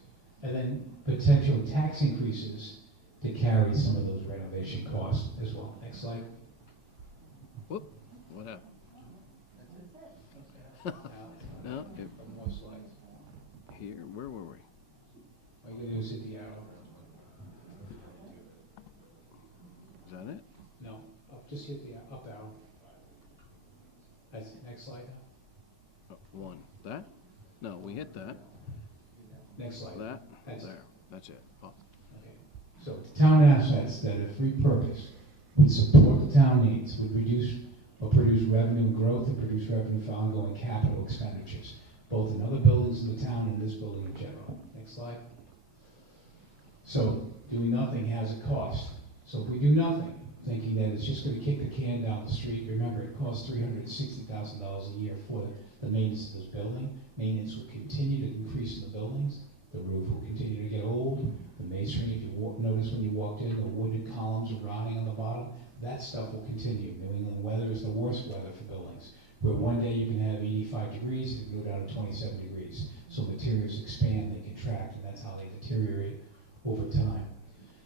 And then potential tax increases to carry some of those renovation costs as well. Next slide. Whoop, what happened? No, it- More slides. here, where were we? All you gotta do is hit the arrow. Is that it? No, just hit the up arrow. That's next slide. Oh, one. That? No, we hit that. Next slide. That? That's There. That's it. Oh. Okay. So town assets that are repurposed would support the town needs, would reduce or produce revenue growth and produce revenue for ongoing capital expenditures, both in other buildings in the town and this building in general. Next slide. So doing nothing has a cost. So if we do nothing, thinking that it's just gonna kick the can down the street. Remember, it costs $360,000 a year for the maintenance of this building. Maintenance will continue to increase in the buildings. The roof will continue to get old. The masonry, if you notice when you walked in, the wooden columns are rotting on the bottom. That stuff will continue. New England weather is the worst weather for buildings, where one day you can have 85 degrees, it can go down to 27 degrees. So materials expand, they contract, and that's how they deteriorate over time.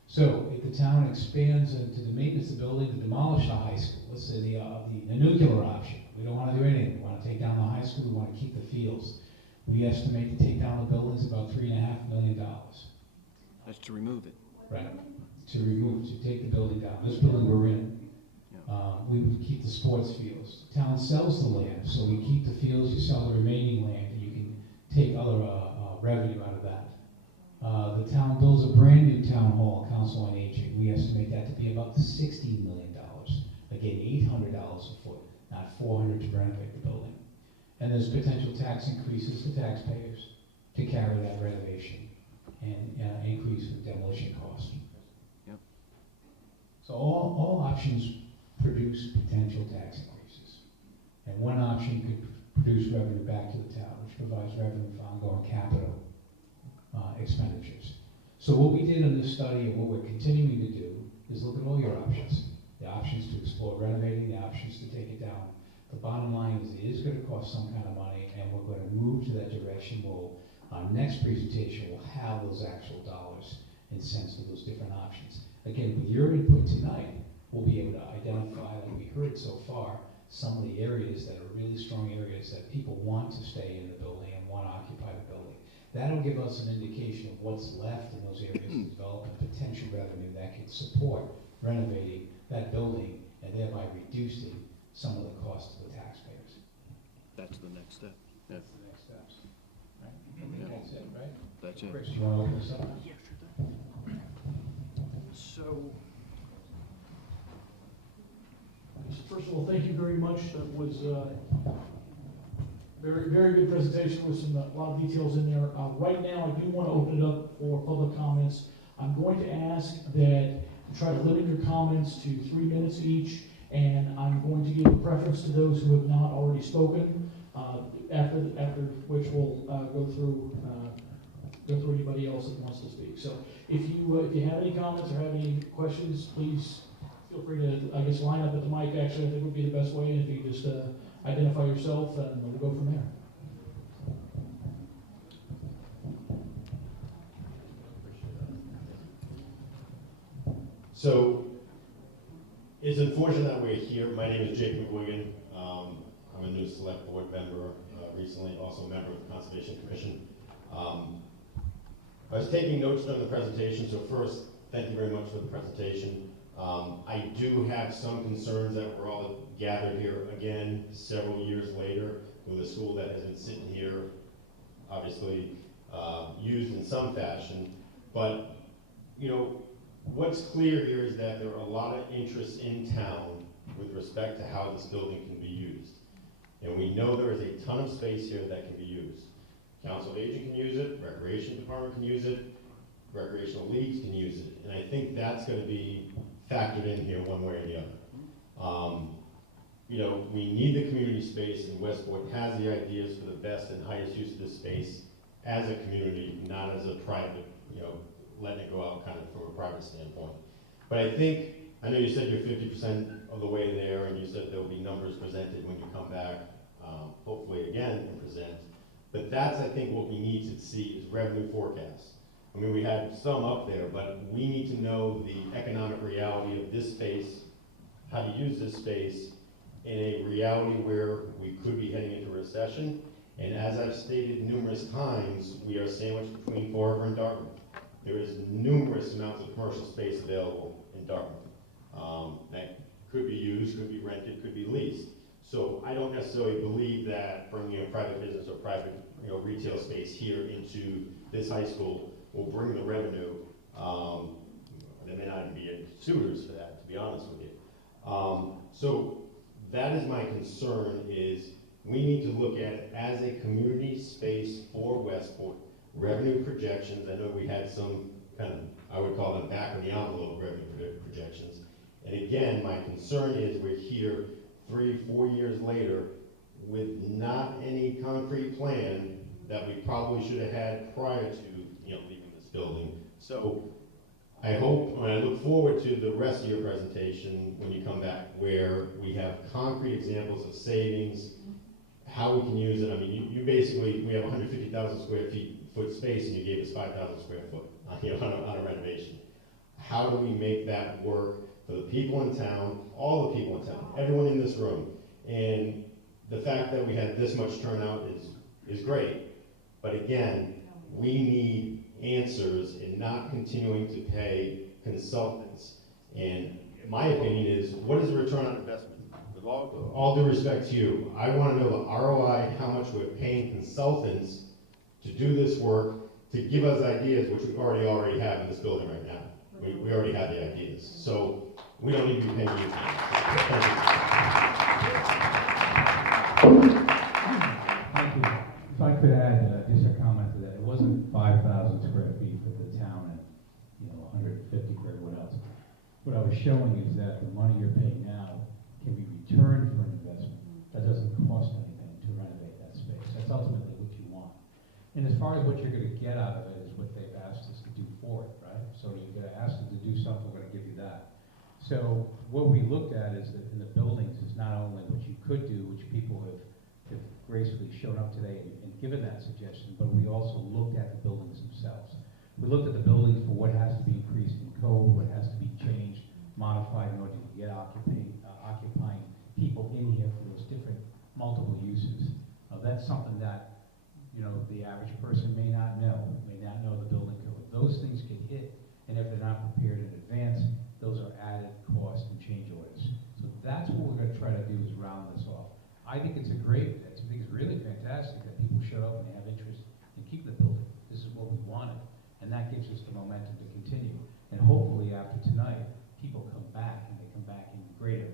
So if the town expands into the maintenance of the building to demolish the high school, let's say the nuclear option, we don't want to do anything. We want to take down the high school, we want to keep the fields. We estimate to take down the buildings about $3.5 million. That's to remove it. Right, to take the building down. This building we're in, we would keep the sports fields. The town sells the land, so we keep the fields, you sell the remaining land, and you can take other revenue out of that. The town builds a brand new town hall, Council on Aging. We estimate that to be about $16 million. Again, $800 a foot, not $400 to renovate the building. And there's potential tax increases to taxpayers to carry that renovation and increase the demolition cost. Yep. So all options produce potential tax increases. And one option could produce revenue back to the town, which provides revenue for ongoing capital expenditures. So what we did in this study and what we're continuing to do is look at all your options. The options to explore renovating, the options to take it down. The bottom line is it is going to cost some kind of money, and we're going to move to that direction. Our next presentation will have those actual dollars and cents of those different options. Again, with your input tonight, we'll be able to identify, like we heard so far, some of the areas that are really strong areas that people want to stay in the building and want to occupy the building. That'll give us an indication of what's left in those areas to develop and potential revenue that could support renovating that building and thereby reducing some of the cost to the taxpayers. That's the next step. Yeah. That's the next steps. Right? I think that's it, right? That's it. Chris, you want to open this up? So, first of all, thank you very much. That was very, very good presentation with a lot of details in there. Right now, I do want to open it up for public comments. I'm going to ask that you try to limit your comments to 3 minutes each, and I'm going to give a preference to those who have not already spoken. After which we'll go through anybody else that wants to speak. So if you have any comments or have any questions, please feel free to, I guess, line up at the mic. Actually, I think would be the best way. And if you just identify yourself, and we'll go from there. So it's unfortunate that we're here. My name is Jake McGuigan. I'm a new select board member recently, also a member of the Conservation Commission. I was taking notes during the presentation, so first, thank you very much for the presentation. I do have some concerns that we're all gathered here again several years later with a school that has been sitting here, obviously used in some fashion. But, you know, what's clear here is that there are a lot of interests in town with respect to how this building can be used. And we know there is a ton of space here that can be used. Council of Aging can use it, Recreation Department can use it, recreational leagues can use it. And I think that's going to be factored in here one way or the other. You know, we need the community space, and Westport has the ideas for the best and highest use of this space as a community, not as a private, you know, letting it go out kind of from a private standpoint. But I think, I know you said you're 50% of the way there, and you said there'll be numbers presented when you come back, hopefully again, and present. But that's, I think, what we need to see is revenue forecasts. I mean, we had some up there, but we need to know the economic reality of this space, how to use this space in a reality where we could be heading into a recession. And as I've stated numerous times, we are sandwiched between Fall River and Dartmouth. There is numerous amounts of commercial space available in Dartmouth that could be used, could be rented, could be leased. So I don't necessarily believe that bringing a private business or private, you know, retail space here into this high school will bring the revenue. There may not even be suitors for that, to be honest with you. So that is my concern, is we need to look at it as a community space for Westport. Revenue projections, I know we had some kind of, I would call them back of the envelope revenue projections. And again, my concern is we're here 3, 4 years later with not any concrete plan that we probably should have had prior to, leaving this building. So I hope, and I look forward to the rest of your presentation when you come back, where we have concrete examples of savings, how we can use it. I mean, you basically, we have 150,000 square foot space, and you gave us 5,000 square foot on a renovation. How do we make that work for the people in town, all the people in town, everyone in this room? And the fact that we had this much turnout is great. But again, we need answers and not continuing to pay consultants. And my opinion is, what is the return on investment? With all due respect to you, I want to know the ROI, how much we're paying consultants to do this work, to give us ideas, which we already have in this building right now. We already have the ideas. So we don't need to be paying you. Thank you. Thank you. If I could add just a comment to that, it wasn't 5,000 square feet for the town and 150 for everyone else. What I was showing is that the money you're paying now can be returned for an investment. That doesn't cost anything to renovate that space. That's ultimately what you want. And as far as what you're going to get out of it is what they've asked us to do for it, right? So you're going to ask them to do something, we're going to give you that. So what we looked at is that in the buildings is not only what you could do, which people have gracefully shown up today and given that suggestion, but we also looked at the buildings themselves. We looked at the buildings for what has to be increased in code, what has to be changed, modified in order to get occupying people in here for those different multiple uses. That's something that the average person may not know the building code. Those things get hit, and if they're not prepared in advance, those are added costs and change orders. So that's what we're going to try to do, is round this off. I think it's really fantastic that people show up and they have interest in keeping the building. This is what we wanted, and that gives us the momentum to continue. And hopefully after tonight, people come back, and they come back in greater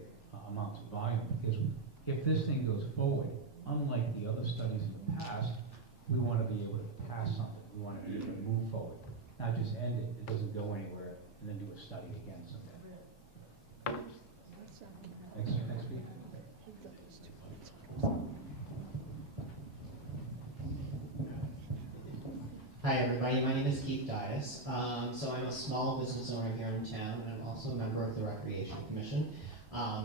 amounts of volume, because if this thing goes forward, unlike the other studies in the past, we want to be able to pass something. We want to be able to move forward, not just end it. It doesn't go anywhere, and then do a study again someday. Next speaker. Hi everybody, my name is Keith Dias. So I'm a small business owner here in town, and I'm also a member of the Recreation Commission.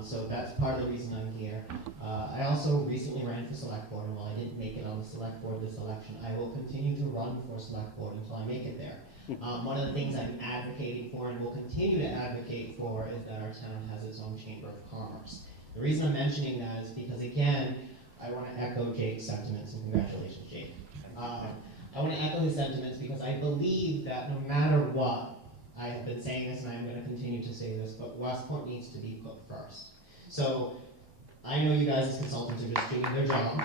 So that's part of the reason I'm here. I also recently ran for select board, and while I didn't make it on the select board this election, I will continue to run for select board until I make it there. One of the things I'm advocating for and will continue to advocate for is that our town has its own Chamber of Commerce. The reason I'm mentioning that is because, again, I want to echo Jake's sentiments, and congratulations, Jake. I want to echo his sentiments because I believe that no matter what, I have been saying this and I'm going to continue to say this, but West Point needs to be put first. So I know you guys as consultants are just doing their job,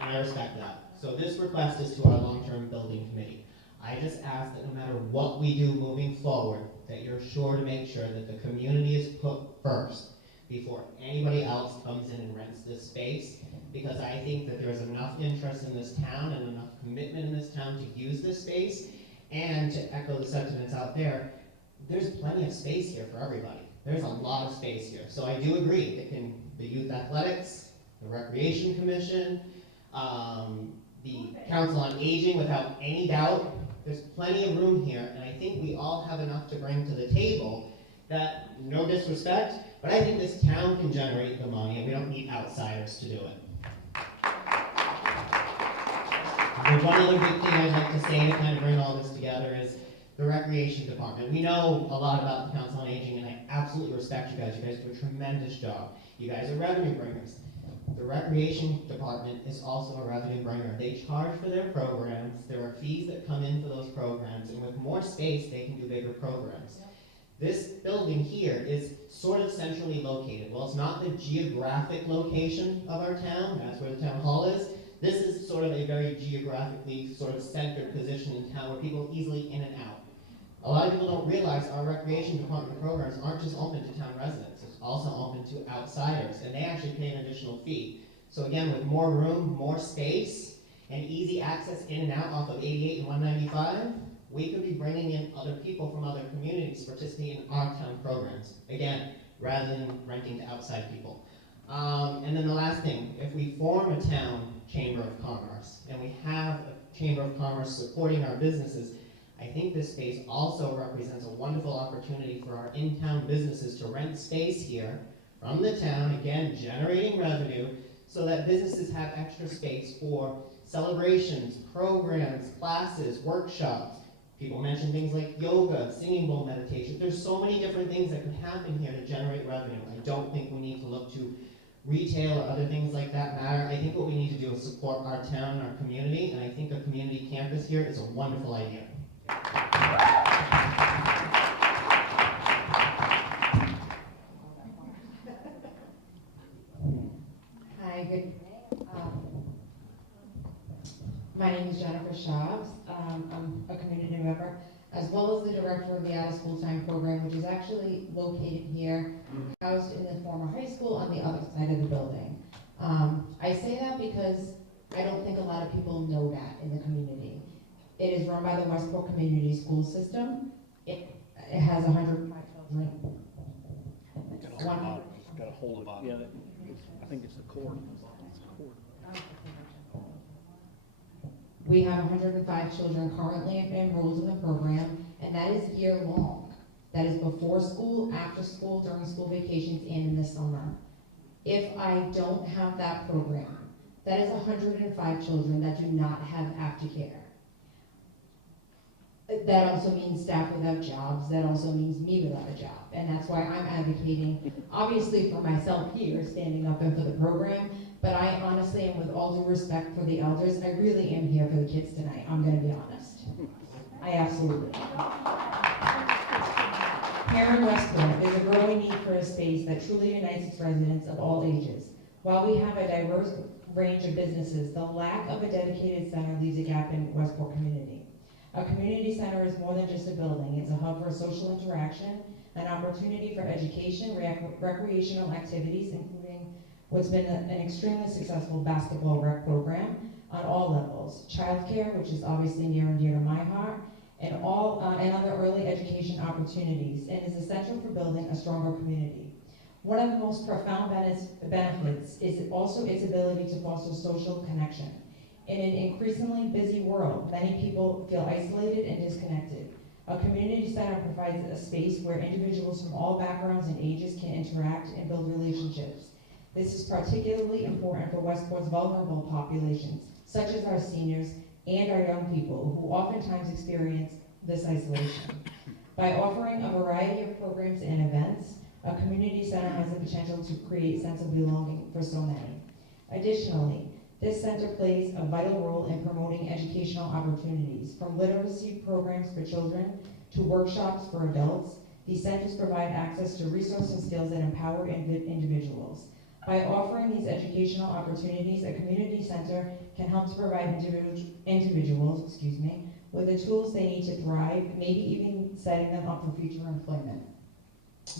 and I respect that. So this request is to our long-term building committee. I just ask that no matter what we do moving forward, that you're sure to make sure that the community is put first before anybody else comes in and rents this space, because I think that there's enough interest in this town and enough commitment in this town to use this space. And to echo the sentiments out there, there's plenty of space here for everybody. There's a lot of space here. So I do agree, the youth athletics, the recreation commission, the council on aging, without any doubt, there's plenty of room here, and I think we all have enough to bring to the table that, no disrespect, but I think this town can generate the money, and we don't need outsiders to do it. And one other big thing I'd like to say to kind of bring all this together is the recreation department. We know a lot about the Council on Aging, and I absolutely respect you guys. You guys do a tremendous job. You guys are revenue bringers. The recreation department is also a revenue bringer. They charge for their programs. There are fees that come in for those programs, and with more space, they can do bigger programs. Yep. This building here is sort of centrally located. Well, it's not the geographic location of our town. That's where the town hall is. This is sort of a very geographically sort of centered position in town where people are easily in and out. A lot of people don't realize our recreation department programs aren't just open to town residents. It's also open to outsiders, and they actually pay an additional fee. So again, with more room, more space, and easy access in and out off of 88 and 195, we could be bringing in other people from other communities participating in our town programs. Again, rather than renting to outside people. And then the last thing, if we form a town chamber of commerce and we have a chamber of commerce supporting our businesses, I think this space also represents a wonderful opportunity for our in-town businesses to rent space here from the town, again, generating revenue, so that businesses have extra space for celebrations, programs, classes, workshops. People mention things like yoga, singing bowl meditation. There's so many different things that could happen here to generate revenue. I don't think we need to look to retail or other things like that matter. I think what we need to do is support our town and our community, and I think a community campus here is a wonderful idea. Hi, good. My name is Jennifer Schaubs. I'm a community member, as well as the director of the out-of-school time program, which is actually located here, housed in the former high school on the other side of the building. I say that because I don't think a lot of people know that in the community. It is run by the Westport Community School System. It has 105 children. Got a hold of it. Yeah, I think it's the cord. We have 105 children currently enrolled in the program, and that is year-long. That is before school, after school, during school vacations, and in the summer. If I don't have that program, that is 105 children that do not have aftercare. That also means staff without jobs, that also means me without a job, and that's why I'm advocating, obviously for myself here, standing up and for the program, but I honestly, and with all due respect for the elders, I really am here for the kids tonight, I'm gonna be honest. I absolutely am. Here in Westport, there's a growing need for a space that truly unites its residents of all ages. While we have a diverse range of businesses, the lack of a dedicated center leaves a gap in Westport community. A community center is more than just a building. It's a hub for social interaction, an opportunity for education, recreational activities, including what's been an extremely successful basketball rec program on all levels. Childcare, which is obviously near and dear to my heart, and other early education opportunities, and is essential for building a stronger community. One of the most profound benefits is also its ability to foster social connection. In an increasingly busy world, many people feel isolated and disconnected. A community center provides a space where individuals from all backgrounds and ages can interact and build relationships. This is particularly important for Westport's vulnerable populations, such as our seniors and our young people, who oftentimes experience this isolation. By offering a variety of programs and events, a community center has the potential to create a sense of belonging for so many. Additionally, this center plays a vital role in promoting educational opportunities, from literacy programs for children to workshops for adults. These centers provide access to resources and skills that empower individuals. By offering these educational opportunities, a community center can help to provide individuals with the tools they need to thrive, maybe even setting them up for future employment.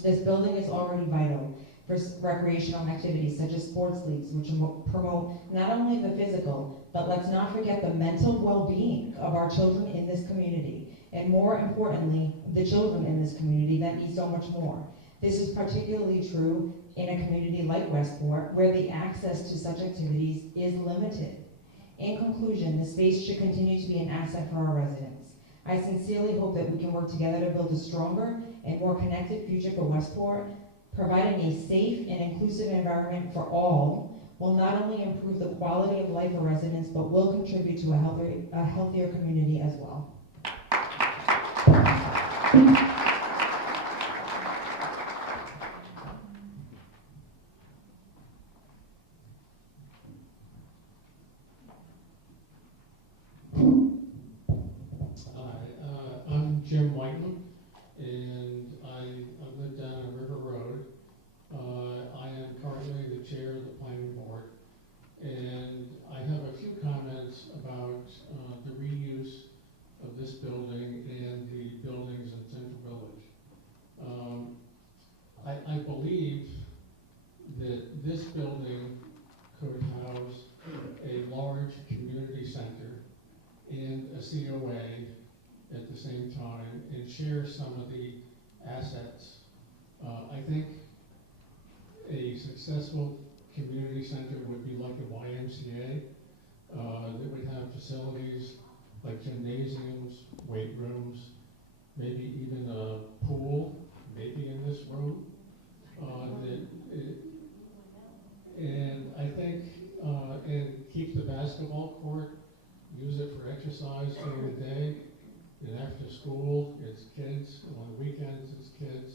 This building is already vital for recreational activities such as sports leagues, which promote not only the physical, but let's not forget the mental well-being of our children in this community, and more importantly, the children in this community that need so much more. This is particularly true in a community like Westport, where the access to such activities is limited. In conclusion, the space should continue to be an asset for our residents. I sincerely hope that we can work together to build a stronger and more connected future for Westport. Providing a safe and inclusive environment for all will not only improve the quality of life for residents, but will contribute to a healthier community as well. I'm Jim Whiteman, and I live down on River Road. I am currently the chair of the planning board, and I have a few comments about the reuse of this building and the buildings in Central Village. I believe that this building could house a large community center and a COA at the same time and share some of the assets. I think successful community center would be like a YMCA that would have facilities like gymnasiums, weight rooms, maybe even a pool, maybe in this room. And I think, and keep the basketball court, use it for exercise during the day, and after school, it's kids, on the weekends, it's kids.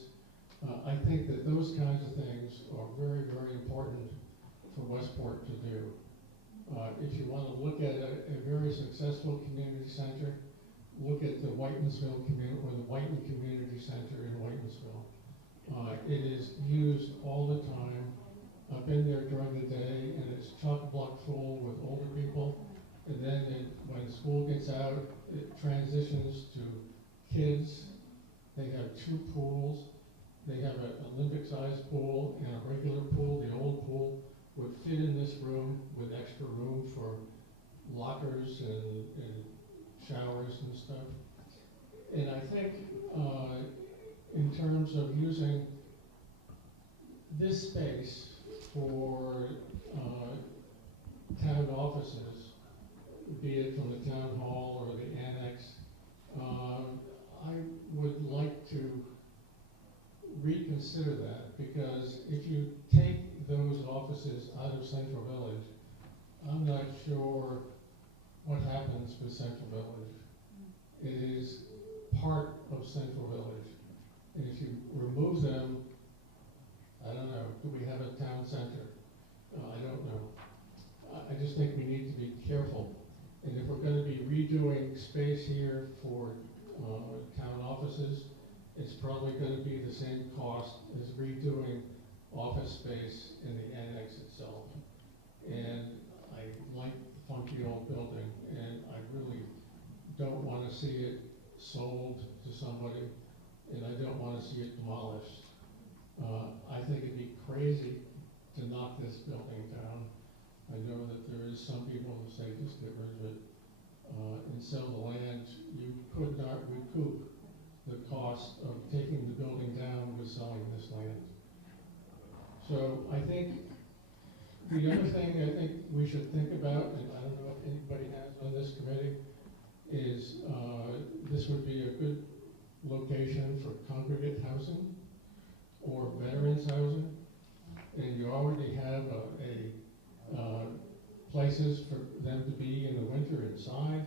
I think that those kinds of things are very, very important for Westport to do. If you want to look at a very successful community center, look at the Whitensville community, or the Whiten Community Center in Whitensville. It is used all the time. I've been there during the day, and it's chock-a-block full with older people. And then when school gets out, it transitions to kids. They have 2 pools. They have an Olympic-sized pool and a regular pool. The old pool would fit in this room with extra room for lockers and showers and stuff. And I think in terms of using this space for town offices, be it from the town hall or the annex, I would like to reconsider that, because if you take those offices out of Central Village, I'm not sure what happens with Central Village. It is part of Central Village. And if you remove them, I don't know, do we have a town center? I don't know. I just think we need to be careful. And if we're going to be redoing space here for town offices, it's probably going to be the same cost as redoing office space in the annex itself. And I like the funky old building, and I really don't want to see it sold to somebody, and I don't want to see it demolished. I think it'd be crazy to knock this building down. I know that there is some people who say just get rid of it and sell the land. You could not recoup the cost of taking the building down with selling this land. So I think the other thing I think we should think about, and I don't know if anybody has on this committee, is this would be a good location for congregate housing or veterans housing. And you already have places for them to be in the winter inside.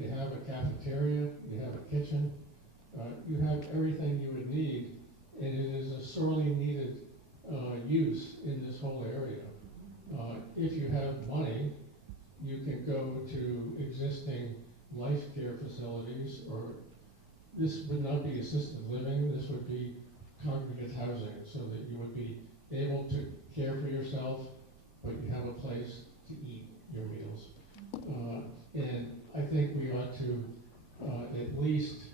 You have a cafeteria, you have a kitchen. You have everything you would need, and it is a sorely needed use in this whole area. If you have money, you can go to existing life care facilities, or this would not be assisted living, this would be congregate housing, so that you would be able to care for yourself, but you have a place to eat your meals. And I think we ought to at least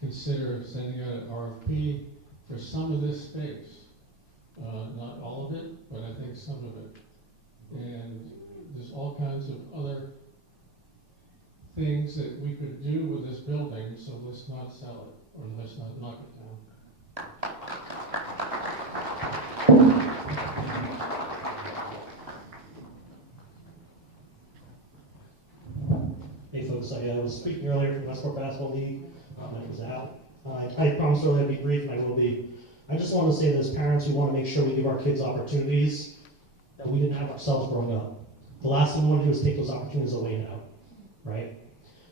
consider sending out an RFP for some of this space. Not all of it, but I think some of it. And there's all kinds of other things that we could do with this building, so let's not sell it, or let's not knock it down. Hey folks, I was speaking earlier from Westport Basketball League. My name is Al. I promised earlier I'd be brief, and I will be. I just want to say that as parents, we want to make sure we give our kids opportunities that we didn't have ourselves growing up. The last thing we want to do is take those opportunities away now, right?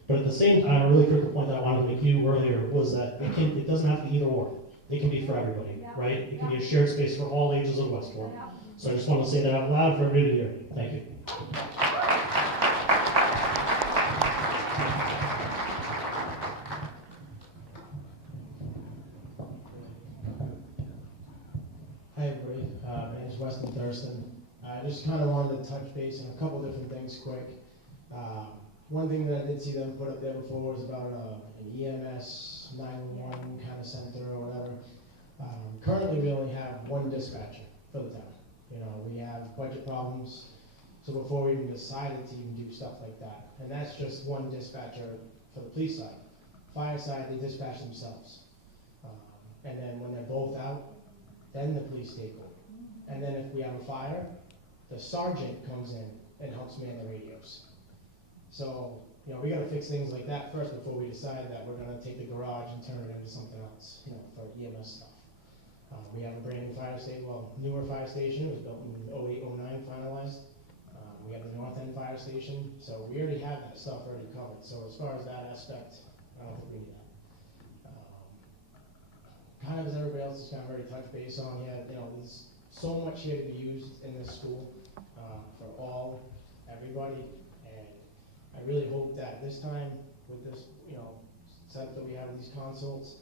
But at the same time, a really critical point that I wanted to make to you earlier was that it doesn't have to be either or. It can be for everybody, right? It can be a shared space for all ages of Westport. So I just want to say that out loud for everybody to hear. Thank you. Hi everybody, my name is Weston Thurston. I just kind of wanted to touch base on a couple different things quick. One thing that I did see them put up there before was about an EMS 911 kind of center or whatever. Currently we only have one dispatcher for the town. You know, we have budget problems, so before we even decided to even do stuff like that. And that's just one dispatcher for the police side. Fire side, they dispatch themselves. And then when they're both out, then the police take over. And then if we have a fire, the sergeant comes in and helps man the radios. So, you know, we gotta fix things like that first before we decide that we're gonna take the garage and turn it into something else, you know, for EMS stuff. We have a brand new fire station, well, newer fire station, it was built in 08, 09, finalized. We have the North End Fire Station, so we already have that stuff already covered. So as far as that aspect, I don't think we need that. Kind of as everybody else has kind of already touched base on, yeah, you know, there's so much here to be used in this school for everybody, and I really hope that this time with this, you know, setup that we have with these consults,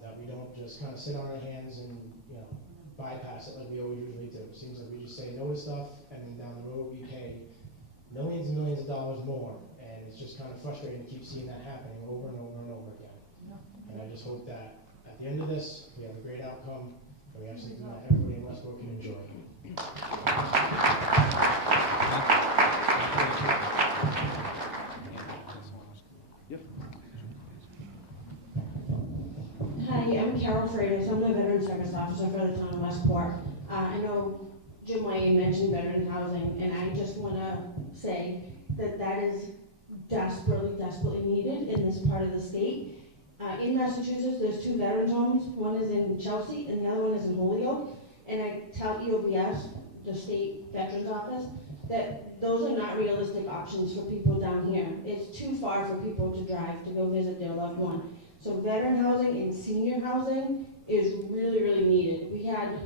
that we don't just kind of sit on our hands and, you know, bypass it like we always usually do. It seems like we just say no to stuff, and then down the road we pay millions and millions of dollars more, and it's just kind of frustrating to keep seeing that happening over and over and over again. And I just hope that at the end of this, we have a great outcome, and we have something that everybody in Westport can enjoy. Hi, I'm Carol Freitas. I'm the Veteran Service Officer for the town of Westport. I know Jim Wayne mentioned veteran housing, and I just want to say that that is desperately, desperately needed in this part of the state. In Massachusetts, there's 2 veterans homes. One is in Chelsea, and the other one is in Holyoke. And I tell EOVS, the state veterans office, that those are not realistic options for people down here. It's too far for people to drive to go visit their loved one. So veteran housing and senior housing is really, really needed. We had,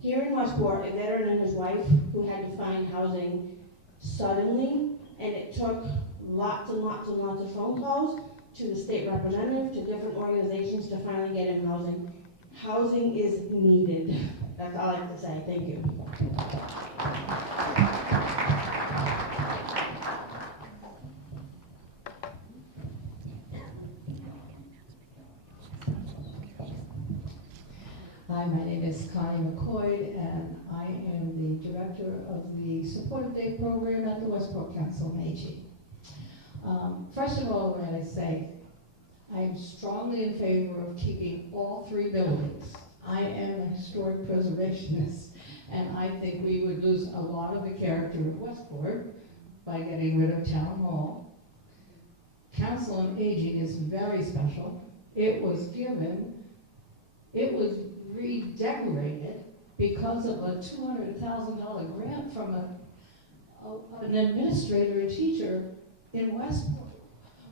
here in Westport, a veteran and his wife who had to find housing suddenly, and it took lots and lots and lots of phone calls to the state representative, to different organizations to finally get him housing. Housing is needed. That's all I have to say. Thank you. Hi, my name is Connie McCoy, and I am the director of the Supportive Day program at the Westport Council on Aging. First of all, when I say I am strongly in favor of keeping all 3 buildings. I am a historic preservationist, and I think we would lose a lot of the character of Westport by getting rid of Town Hall. Council on Aging is very special. It was redecorated because of a $200,000 grant from an administrator, a teacher in Westport,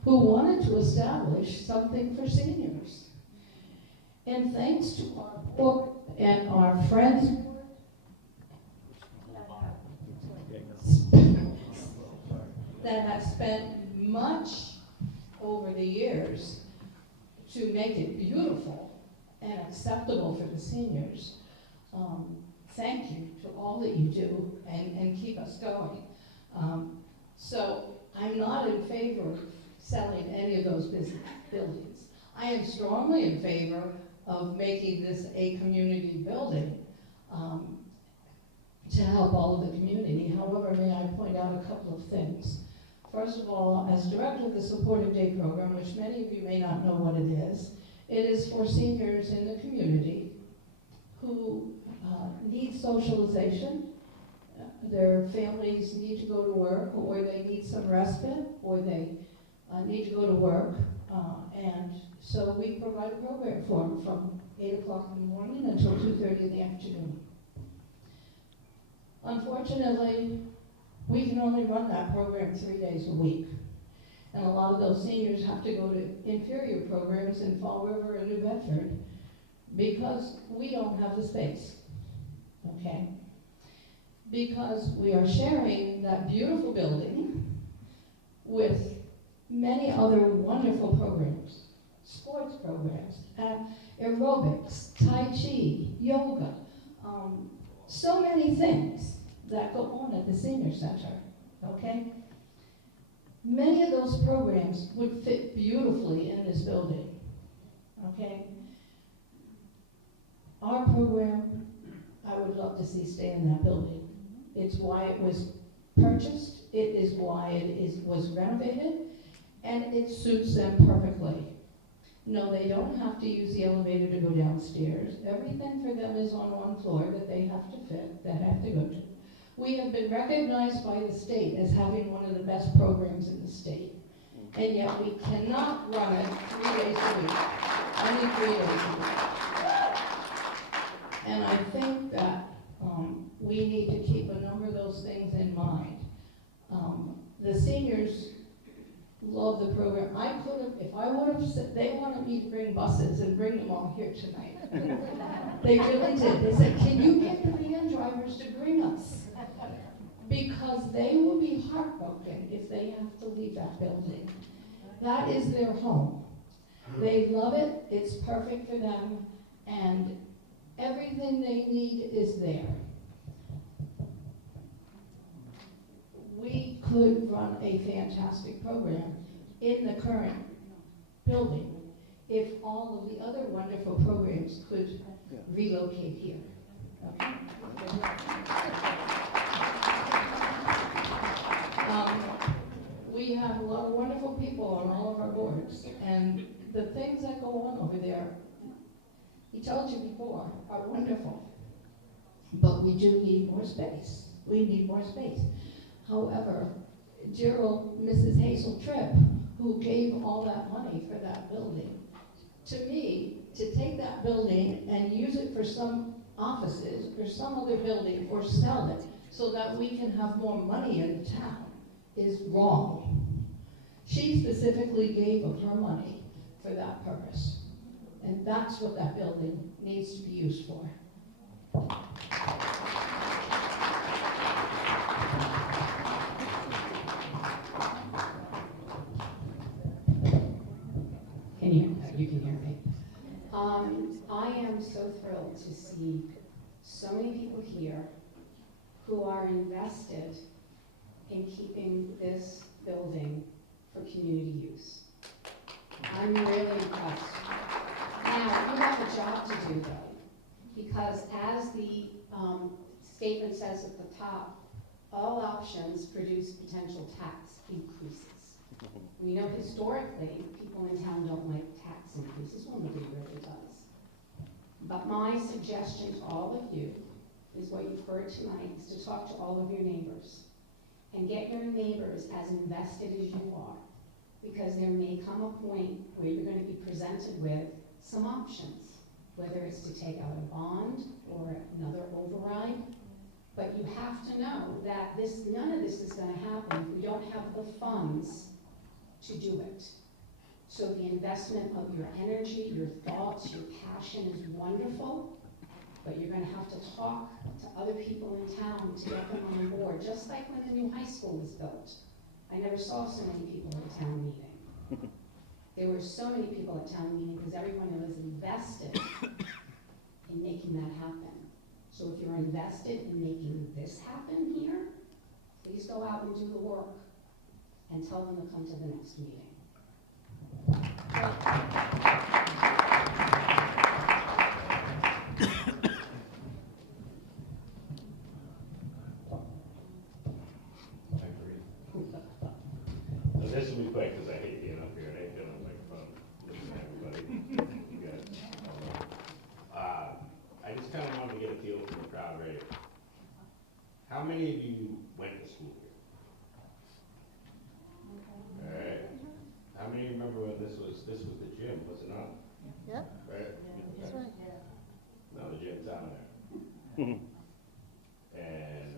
who wanted to establish something for seniors. And thanks to our board and our friends that have spent much over the years to make it beautiful and acceptable for the seniors. Thank you to all that you do and keep us going. So I'm not in favor of selling any of those buildings. I am strongly in favor of making this a community building to help all of the community. However, may I point out a couple of things. First of all, as director of the Supportive Day program, which many of you may not know what it is for seniors in the community who need socialization. Their families need to go to work, or they need some respite, or they need to go to work. And so we provide a program for them from 8 o'clock in the morning until 2:30 in the afternoon. Unfortunately, we can only run that program 3 days a week. And a lot of those seniors have to go to inferior programs in Fall River and New Bedford because we don't have the space, okay? Because we are sharing that beautiful building with many other wonderful programs, sports programs, aerobics, Tai Chi, yoga, so many things that go on at the senior center, okay? Many of those programs would fit beautifully in this building, okay? Our program, I would love to see stay in that building. It's why it was purchased, it is why it was renovated, and it suits them perfectly. No, they don't have to use the elevator to go downstairs. Everything for them is on one floor that they have to fit, that have to go to. We have been recognized by the state as having one of the best programs in the state. And yet we cannot run it 3 days a week, only 3 days a week. And I think that we need to keep a number of those things in mind. The seniors love the program. I could have, if I would have said, they wanted me to bring buses and bring them all here tonight. They really did. They said, can you get the van drivers to bring us? Because they will be heartbroken if they have to leave that building. That is their home. They love it, it's perfect for them, and everything they need is there. We could run a fantastic program in the current building if all of the other wonderful programs could relocate here. Okay? We have a lot of wonderful people on all of our boards, and the things that go on over there, he told you before, are wonderful. But we do need more space. We need more space. However, Gerald, Mrs. Hazel Tripp, who gave all that money for that building, to me, to take that building and use it for some offices or some other building or sell it so that we can have more money in the town is wrong. She specifically gave of her money for that purpose. And that's what that building needs to be used for. You can hear me. I am so thrilled to see so many people here who are invested in keeping this building for community use. I'm really impressed. Now, you have a job to do though, because as the statement says at the top, all options produce potential tax increases. We know historically, people in town don't like tax increases, well, nobody really does. But my suggestion to all of you is what you've heard tonight, is to talk to all of your neighbors and get your neighbors as invested as you are, because there may come a point where you're going to be presented with some options, whether it's to take out a bond or another override. But you have to know that none of this is going to happen if we don't have the funds to do it. So the investment of your energy, your thoughts, your passion is wonderful, but you're going to have to talk to other people in town to get them on board, just like when the new high school was built. I never saw so many people at a town meeting. There were so many people at town meeting because everyone was invested in making that happen. So if you're invested in making this happen here, please go out and do the work and tell them to come to the next meeting. So this will be quick because I hate being up here and I hate being on the microphone, listening to everybody. You guys, I just kind of wanted to get a feel from the crowd right here. How many of you went to school here? All right. How many remember when this was the gym, was it not? Yep. Right? That's right. Now the gym's down there. And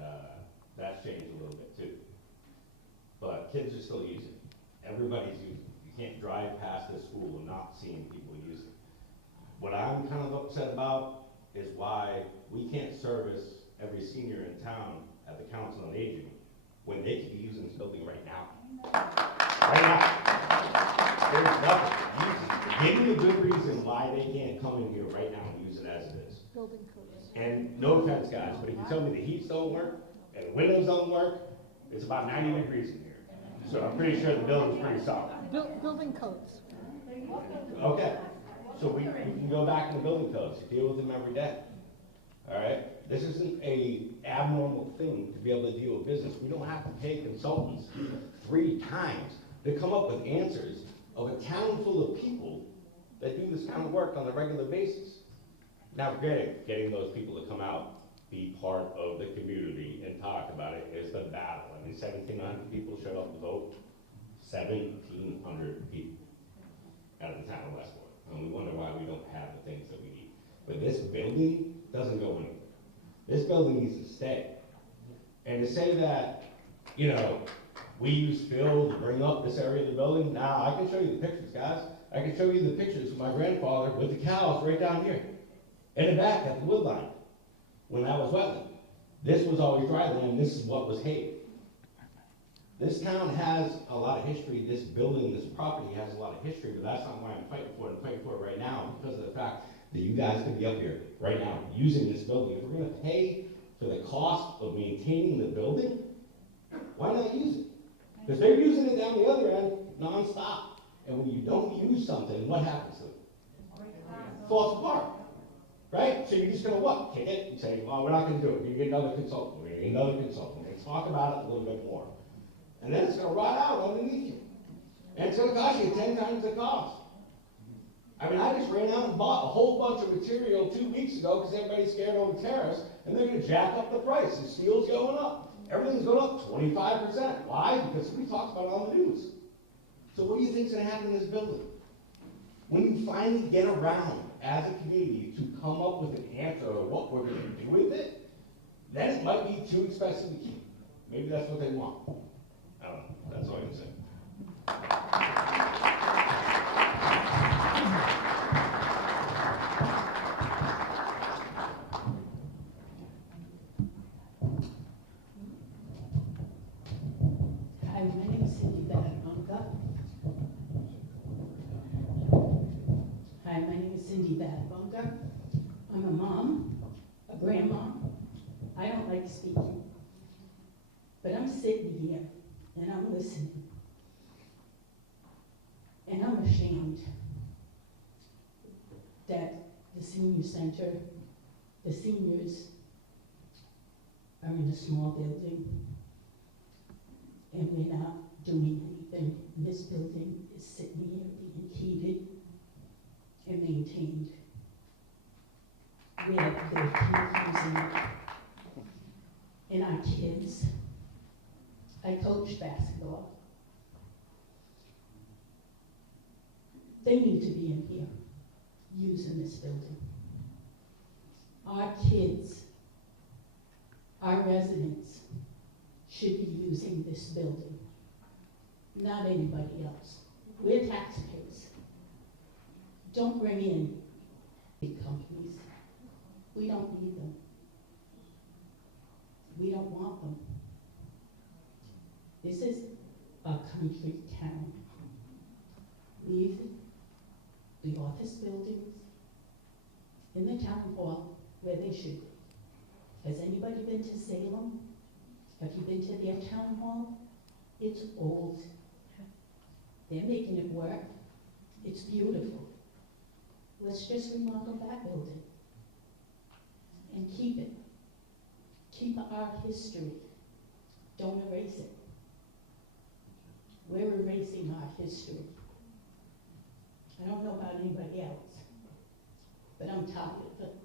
that's changed a little bit too. But kids are still using it. Everybody's using it. You can't drive past this school and not seeing people use it. What I'm kind of upset about is why we can't service every senior in town at the Council on Aging when they could be using this building right now. Right now. There's nothing. Give me a good reason why they can't come in here right now and use it as it is. Building codes. And no offense, guys, but if you tell me the heats don't work and the windows don't work, it's about 90 degrees in here. So I'm pretty sure the building's pretty solid. Building codes. Okay. So we can go back to the building codes, deal with them every day. All right? This isn't a abnormal thing to be able to deal with business. We don't have to pay consultants 3 times to come up with answers of a town full of people that do this kind of work on a regular basis. Now, getting those people to come out, be part of the community and talk about it is the battle. I mean, 1,700 people showed up to vote, 1,700 people out of the town of Westport. And we wonder why we don't have the things that we need. But this building doesn't go anywhere. This building needs to stay. And to say that, you know, we use Phil to bring up this area of the building, now I can show you the pictures, guys. I can show you the pictures of my grandfather with the cows right down here. In the back at the wood line, when that was wetland. This was always dry land, this is what was hay. This town has a lot of history, this building, this property has a lot of history, but that's not why I'm fighting for it. I'm fighting for it right now because of the fact that you guys could be up here right now using this building. If we're gonna pay for the cost of maintaining the building, why not use it? Because they're using it down the other end nonstop. And when you don't use something, what happens to it? Falls apart. Right? So you're just gonna what? Kick it and say, well, we're not gonna do it. You get another consultant. We're gonna get another consultant. Let's talk about it a little bit more. And then it's gonna rot out underneath you. And it's gonna cost you 10 times the cost. I mean, I just ran out and bought a whole bunch of material 2 weeks ago because everybody's scared over tariffs, and they're gonna jack up the price. The steel's going up. Everything's going up 25%. Why? Because we talked about it on the news. So what do you think's gonna happen in this building? When you finally get around as a community to come up with an answer of what we're gonna do with it, then it might be too expensive to keep. Maybe that's what they want. I don't know. That's all I can say. Hi, my name is Cindy Badabunga. Hi, my name is Cindy Badabunga. I'm a mom, a grandma. I don't like speaking, but I'm sitting here and I'm listening. And I'm ashamed that the senior center, the seniors are in a small building and we're not doing anything. This building is sitting here being heated and maintained. Where they keep using it. And our kids, I coach basketball. They need to be in here using this building. Our kids, our residents should be using this building, not anybody else. We're taxpayers. Don't bring in big companies. We don't need them. We don't want them. This is a country town. Leave the office buildings in the town hall where they should be. Has anybody been to Salem? Have you been to their town hall? It's old. They're making it work. It's beautiful. Let's just remodel that building and keep it. Keep our history. Don't erase it. We're erasing our history. I don't know about anybody else, but I'm tired of it.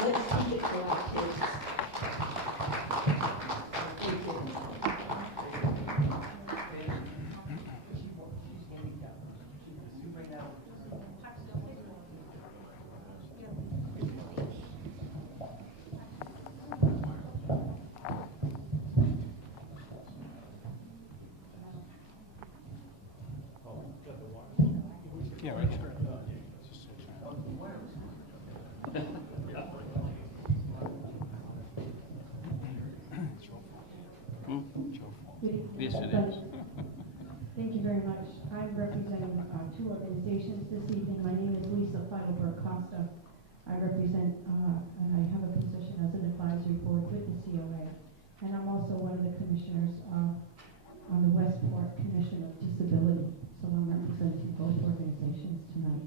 Let's keep it for our kids. Thank you. Yeah, right. Yes, it is. Thank you very much. I'm representing two organizations this evening. My name is Lisa Feidelberg Costa. I represent, and I have a position as an advisory board with the COA. And I'm also one of the commissioners on the Westport Commission of Disability. So I'm representing both organizations tonight.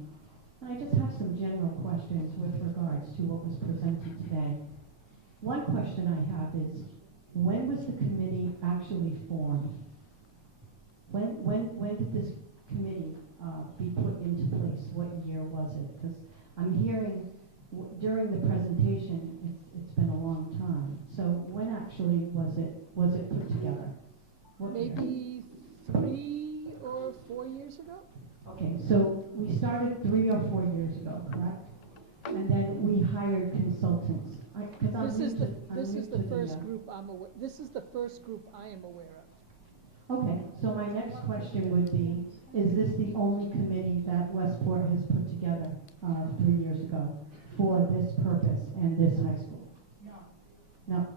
And I just have some general questions with regards to what was presented today. One question I have is, when was the committee actually formed? When did this committee be put into place? What year was it? Because I'm hearing during the presentation, it's been a long time. So when actually was it put together? What year? Maybe 3 or 4 years ago? Okay, so we started 3 or 4 years ago, correct? And then we hired consultants. This is the first group I'm aware, this is the first group I am aware of. Okay, so my next question would be, is this the only committee that Westport has put together 3 years ago for this purpose and this high school? No. No.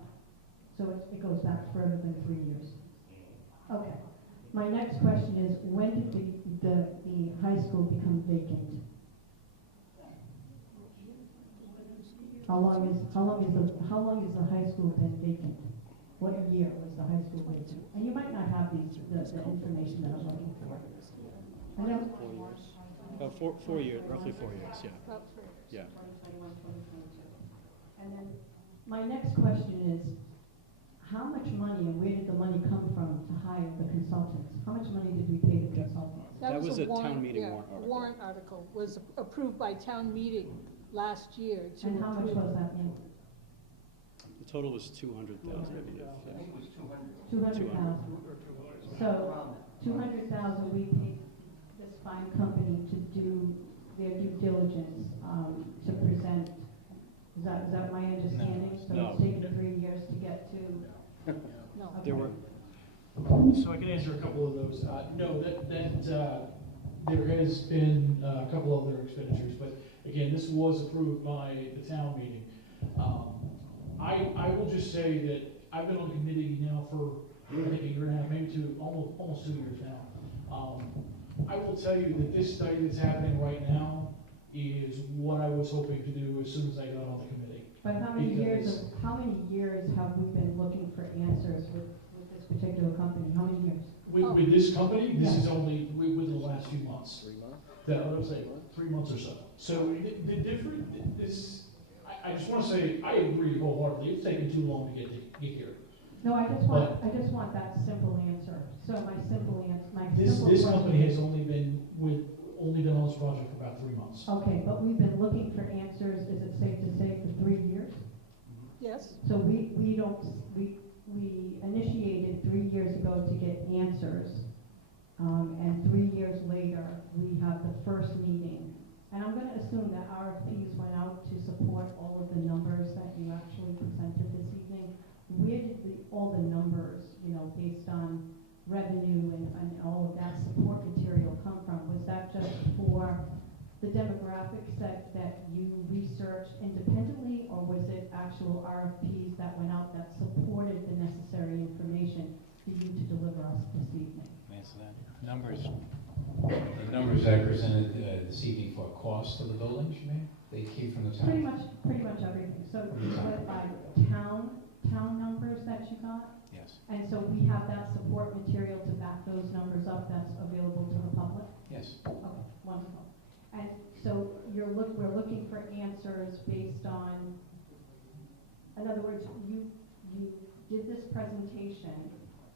So it goes back further than 3 years. Okay. My next question is, when did the high school become vacant? How long is the high school been vacant? What year was the high school vacant? And you might not have the information that I'm looking for. I know. 4 years, roughly 4 years, yeah. About 3 years. Yeah. 2021, 2022. And then my next question is, how much money and where did the money come from to hire the consultants? How much money did we pay the consultants? That was a town meeting yeah, warrant article. warrant article was approved by town meeting last year to And how much was that in? The total was 200,000, I believe. I think it was 200. 200,000. So 200,000 we paid this fine company to do their due diligence to present. Is that my understanding? So No. it's taken 3 years to get to. No. There were, So I can answer a couple of those. No, there has been a couple other expenditures, but again, this was approved by the town meeting. I will just say that I've been on the committee now for, I think, a year and a half, maybe almost 2 years now. I will tell you that this study that's happening right now is what I was hoping to do as soon as I got on the committee. But how many years have we been looking for answers with this particular company? How many years? With this company, this Yeah. is only within the last few months. 3 months? I would say 3 months or so. So the different, I just want to say, I agree wholeheartedly, it's taken too long to get here. No, I just want that simple answer. So my simple answer, This question- company has only been on this project for about 3 months. Okay, but we've been looking for answers, is it safe to say, for 3 years? Yes? So we initiated 3 years ago to get answers, and 3 years later, we have the first meeting. And I'm gonna assume that RFPs went out to support all of the numbers that you actually presented this evening. Where did all the numbers, based on revenue and all of that support material come from? Was that just for the demographics that you researched independently, or was it actual RFPs that went out that supported the necessary information for you to deliver us this evening? Answer that. The numbers I presented this evening for cost of the buildings, you mean? They came from the town? Pretty much everything. So you went by town numbers that you got? Yes. And so we have that support material to back those numbers up that's available to the public? Yes. Okay, wonderful. And so we're looking for answers based on, in other words, you did this presentation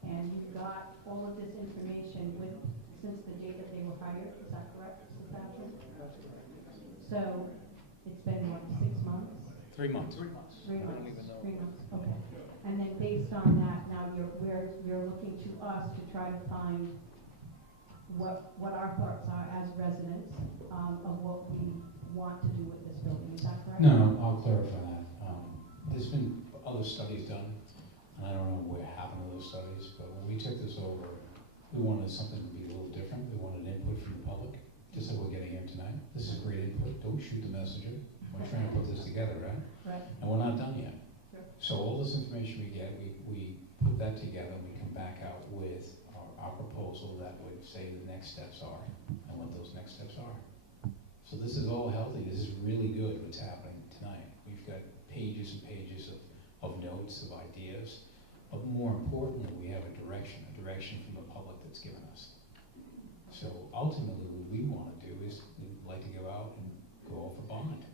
and you got all of this information since the date that they were hired, is that correct, Mr. Thatcher? So it's been what, 6 months? 3 months. 3 months. 3 months, okay. And then based on that, now you're looking to us to try to find what our thoughts are as residents of what we want to do with this building, is that correct? No, I'll clarify that. There's been other studies done, and I don't know what happened to those studies, but when we took this over, we wanted something to be a little different. We wanted input from the public, just like we're getting here tonight. This is great input. Don't shoot the messenger. We're trying to put this together, right? Right. And we're not done yet. Sure. So all this information we get, we put that together, and we come back out with our proposal that would say the next steps are, and what those next steps are. So this is all healthy. This is really good what's happening tonight. We've got pages and pages of notes, of ideas, but more importantly, we have a direction from the public that's given us. So ultimately, what we want to do is we'd like to go out and go off a bond,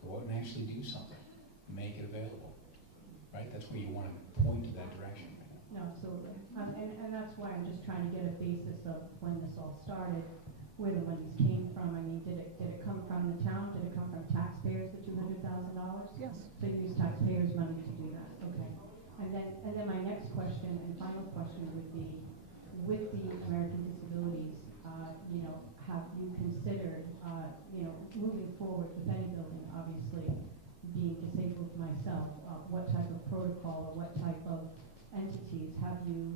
go out and actually do something, make it available, right? That's where you want to point to that direction. No, absolutely. And that's why I'm just trying to get a basis of when this all started. where the monies came from. I mean, did it come from the town? Did it come from taxpayers, the $200,000? Yes. So you use taxpayers' money to do that, okay. And then my next question and final question would be, with the American Disabilities, you know, have you considered, you know, moving forward with any building, obviously, being disabled myself, what type of protocol or what type of entities have you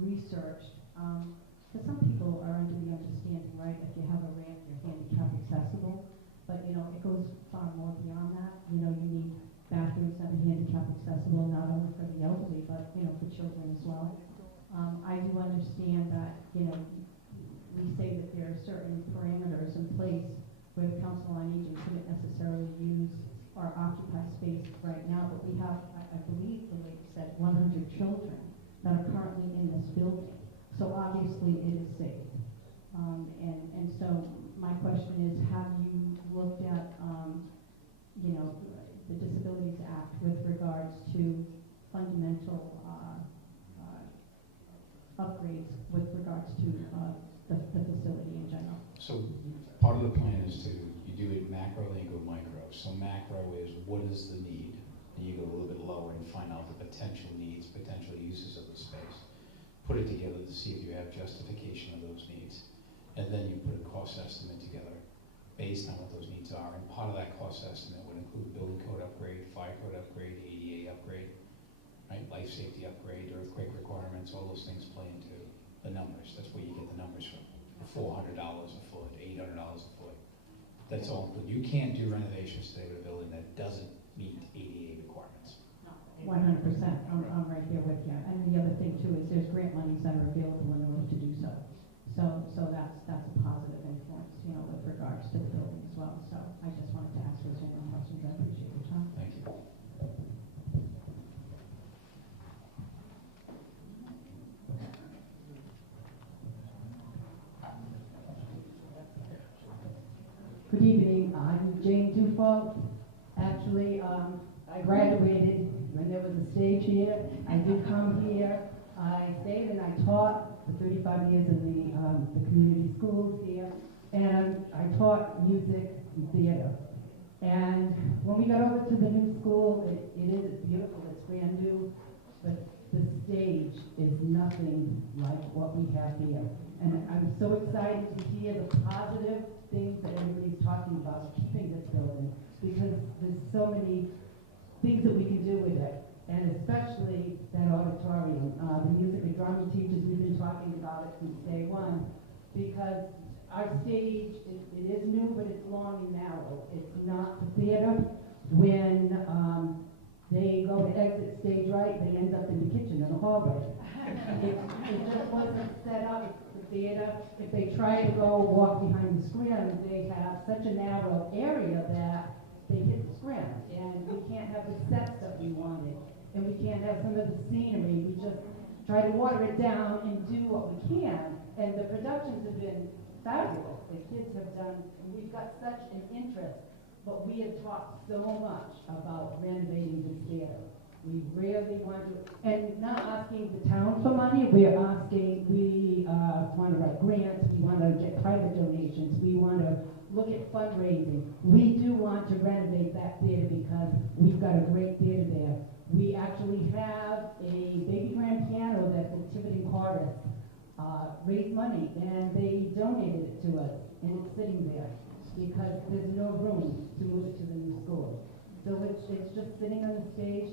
researched? Because some people are under the understanding, right, if you have a ramp, you're handicap accessible, but, you know, it goes far more beyond that. You know, you need bathrooms that are handicap accessible, not only for the elderly, but, you know, for children as well. I do understand that, you know, we say that there are certain parameters in place where the Council on Aging couldn't necessarily use or occupy space right now, but we have, I believe the lady said, 100 children that are currently in this building. So obviously it is safe. And so my question is, have you looked at, you know, the Disabilities Act with regards to fundamental upgrades with regards to the facility in general? So part of the plan is you do it macro, then you go micro. So macro is, what is the need? And you go a little bit lower and find out the potential needs, potential uses of the space. Put it together to see if you have justification of those needs. And then you put a cost estimate together based on what those needs are. And part of that cost estimate would include building code upgrade, fire code upgrade, ADA upgrade, right? Life safety upgrade, earthquake requirements, all those things play into the numbers. That's where you get the numbers from. $400 a foot, $800 a foot. That's all. But you can't do renovations today with a building that doesn't meet ADA requirements. 100%. I'm right there with you. And the other thing too is there's grant monies that are available in order to do so. So that's a positive influence, you know, with regards to the building as well. So I just wanted to ask those general questions. I appreciate your time. Thank you. Good evening, I'm Jane Dufault. Actually, I graduated when there was a stage here. I did come here. I stayed and I taught for 35 years in the community schools here. And I taught music and theater. And when we got over to the new school, it is beautiful, it's brand new, but the stage is nothing like what we have here. And I'm so excited to hear the positive things that everybody's talking about, keeping this building, because there's so many things that we can do with it, and especially that auditorium. The music and drama teachers, we've been talking about it since day one, because our stage, it is new, but it's long and narrow. It's not the theater. When they go to exit stage right, they end up in the kitchen in the hallway. It just wasn't set up for theater. If they try to go walk behind the screen, they have such a narrow area that they hit the screen. And we can't have the sets that we wanted. And we can't have some of the scenery. We just try to water it down and do what we can. And the productions have been fabulous. The kids have done, we've got such an interest, but we have talked so much about renovating this theater. We really want to, and not asking the town for money, we're asking, we want to write grants, we want to get private donations, we want to look at fundraising. We do want to renovate that theater because we've got a great theater there. We actually have a baby grand piano that the Tiverton Chorus raised money, and they donated it to us, and it's sitting there because there's no room to move it to the new school. So it's just sitting on the stage.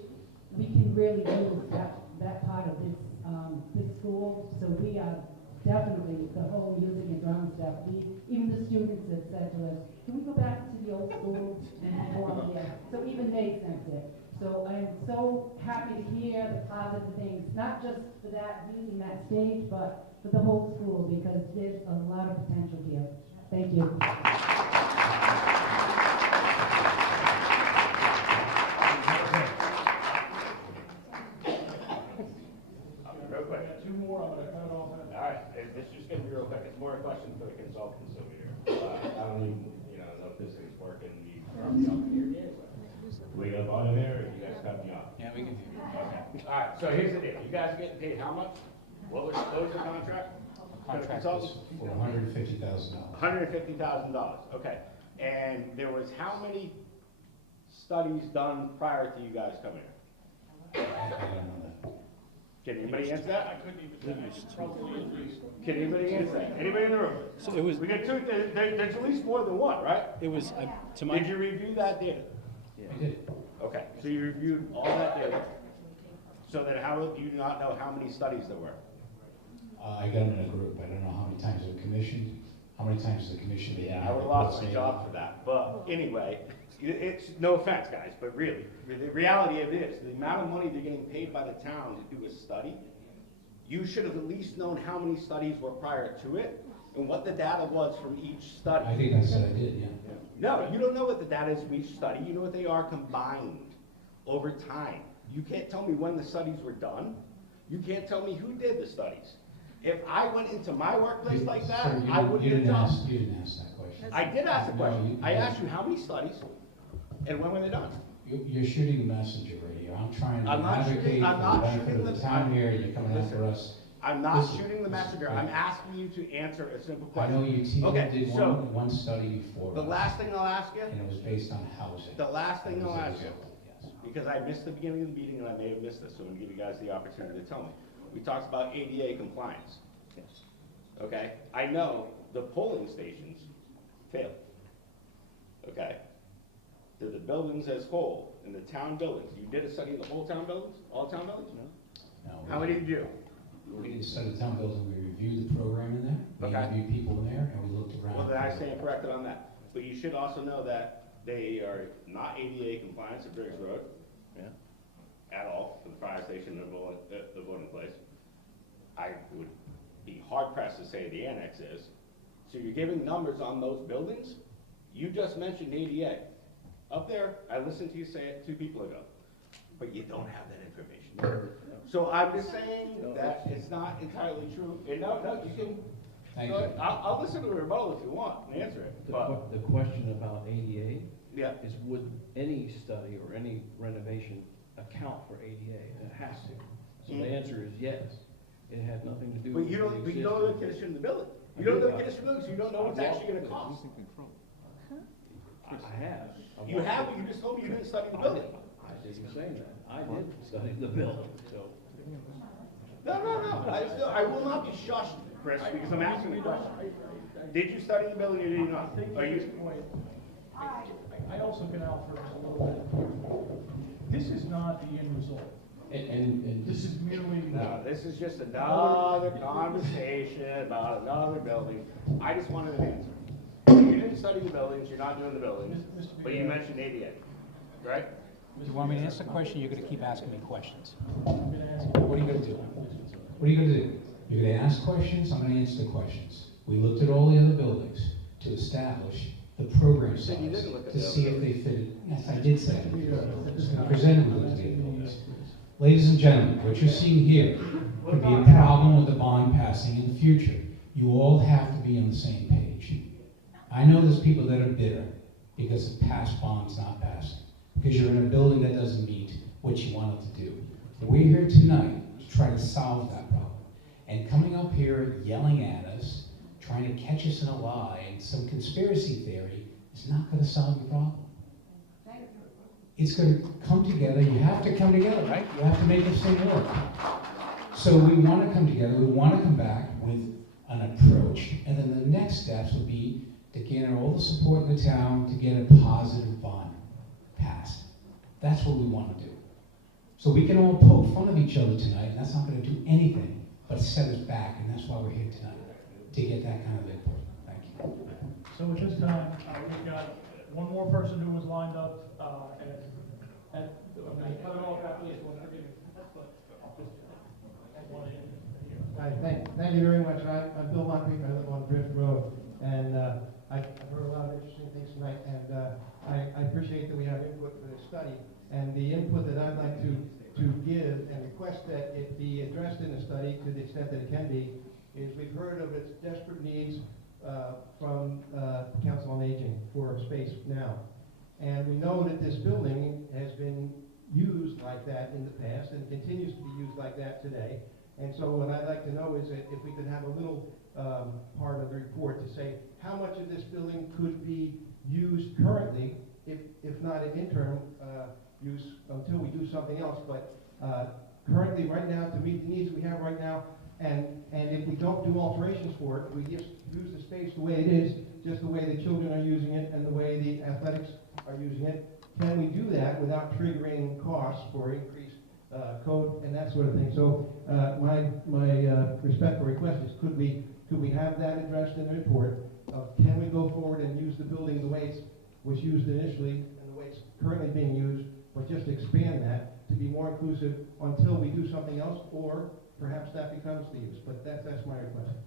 We can really use that part of this school. So we are definitely, the whole music and drama stuff. Even the students have said to us, can we go back to the old school and perform there? So even they sense it. So I'm so happy to hear the positive things, not just for that, using that stage, but for the whole school, because there's a lot of potential here. Thank you. Real quick. Two more, I'm gonna cut it off. All right, this is just gonna be real quick. It's more a question for the consultants over here. I don't even, know if this thing's working. We probably all can hear you. Do we got volume there, or you guys cut me off? Yeah, we can hear you. Okay. All right, so here's the deal. You guys are getting paid how much? What was the contract? Contract was for $150,000. $150,000, okay. And there was how many studies done prior to you guys coming here? I don't know that. Can anybody answer that? I couldn't even, probably at least. Can anybody answer that? Anybody in the room? So it was, We got two, there's at least more than one, right? it was, to my, Did you review that data? I did. Okay, so you reviewed all that data. So then how do you not know how many studies there were? I got them in a group. I don't know how many times they were commissioned, how many times the commission. Yeah, I would have lost my job for that. But anyway, it's, no offense, guys, but really, the reality of it is, the amount of money they're getting paid by the town to do a study, you should have at least known how many studies were prior to it and what the data was from each study. I think I said I did, yeah. No, you don't know what the data is from each study. You know what they are combined over time. You can't tell me when the studies were done. You can't tell me who did the studies. If I went into my workplace like that, Sir, I wouldn't you have didn't done. ask, you didn't ask that question. I did ask the No, question. I asked you how many studies and when were they done? You're shooting the messenger right here. I'm trying to I'm not advocate shooting- I'm for the not benefit shooting of the the- town here, you're coming Listen, after us. I'm not Listen, shooting the messenger. I'm asking you to answer a simple I question. know you Okay, did so one study before the us, last thing I'll ask you, and it was based on housing. the last thing It was I'll a ask you, result, yes. because I missed the beginning of the meeting and I may have missed this, so I'm gonna give you guys the opportunity to tell me. We talked about ADA compliance. yes. Okay, I know the polling stations failed. Okay? To the buildings as whole, in the town buildings, you did a study of the whole town buildings, all town buildings? No, How many did you do? We didn't study town buildings, we reviewed the program in there, we Okay. interviewed people in there, and we looked around. Well, then I stand corrected on that. But you should also know that they are not ADA compliance at Briggs Road. Yeah. At all, for the fire station and the voting place. I would be hard pressed to say the annex is. So you're giving numbers on those buildings? You just mentioned ADA. Up there, I listened to you say it 2 people ago, but you don't have that information. So I'm just saying that it's not entirely true. And no, you can, Thank go you. ahead. I'll listen to a rebuttal if you want and answer it, but, The question about ADA yeah. is would any study or any renovation account for ADA? It has to. So the answer is yes. It had nothing to do But with. you don't know the condition of the building. You don't know the condition of the building, so you don't know what's actually gonna cost. I have. You have, but you just told me you didn't study the building. I didn't say that. I did study the building, so. No. I will not be shushed, Chris, because I'm asking the question. Did you study the building or did you not? Are you? I also can offer a little bit. This is not the end result. And This is merely. No, this is just another conversation about another building. I just wanted an answer. You didn't study the buildings, you're not doing the buildings, but you mentioned ADA, right? Do you want me to answer the question, you're gonna keep asking me questions? I'm gonna ask you. What are you gonna do? What are you gonna do? You're gonna ask questions, I'm gonna answer the questions. We looked at all the other buildings to establish the program size, said you didn't look at to the see other if they fitted. Yes, I did say that. I was gonna present it with the buildings. Ladies and gentlemen, what you're seeing here could be a problem with the bond passing in the future. You all have to be on the same page. I know there's people that are bitter because of past bonds not passing, because you're in a building that doesn't meet what you wanted to do. We're here tonight to try to solve that problem. And coming up here yelling at us, trying to catch us in a lie and some conspiracy theory is not going to solve your problem. It's going to come together. You have to come together, right? You have to make this thing work. So we want to come together. We want to come back with an approach. And then the next steps would be to garner all the support in the town to get a positive bond passed. That's what we want to do. So we can all poke fun of each other tonight, and that's not going to do anything but set us back. And that's why we're here tonight, to get that kind of input. Thank you. So at this time, we've got one more person who was lined up, I'm gonna cut it off after this one, forgive me. Hi, thank you very much. I'm Bill Moncrief, I live on Drift Road, and I've heard a lot of interesting things tonight, and I appreciate that we have input for this study. And the input that I'd like to give and request that it be addressed in the study to the extent that it can be, is we've heard of its desperate needs from Council on Aging for space now. And we know that this building has been used like that in the past and continues to be used like that today. And so what I'd like to know is that if we could have a little part of the report to say how much of this building could be used currently, if not an interim use until we do something else, but currently right now to meet the needs we have right now, and if we don't do alterations for it, we just use the space the way it is, just the way the children are using it and the way the athletics are using it. Can we do that without triggering costs for increased code and that sort of thing? So my respectful request is, could we have that addressed in the report of can we go forward and use the building the way it was used initially and the way it's currently being used, but just expand that to be more inclusive until we do something else, or perhaps that becomes the use. But that's my request.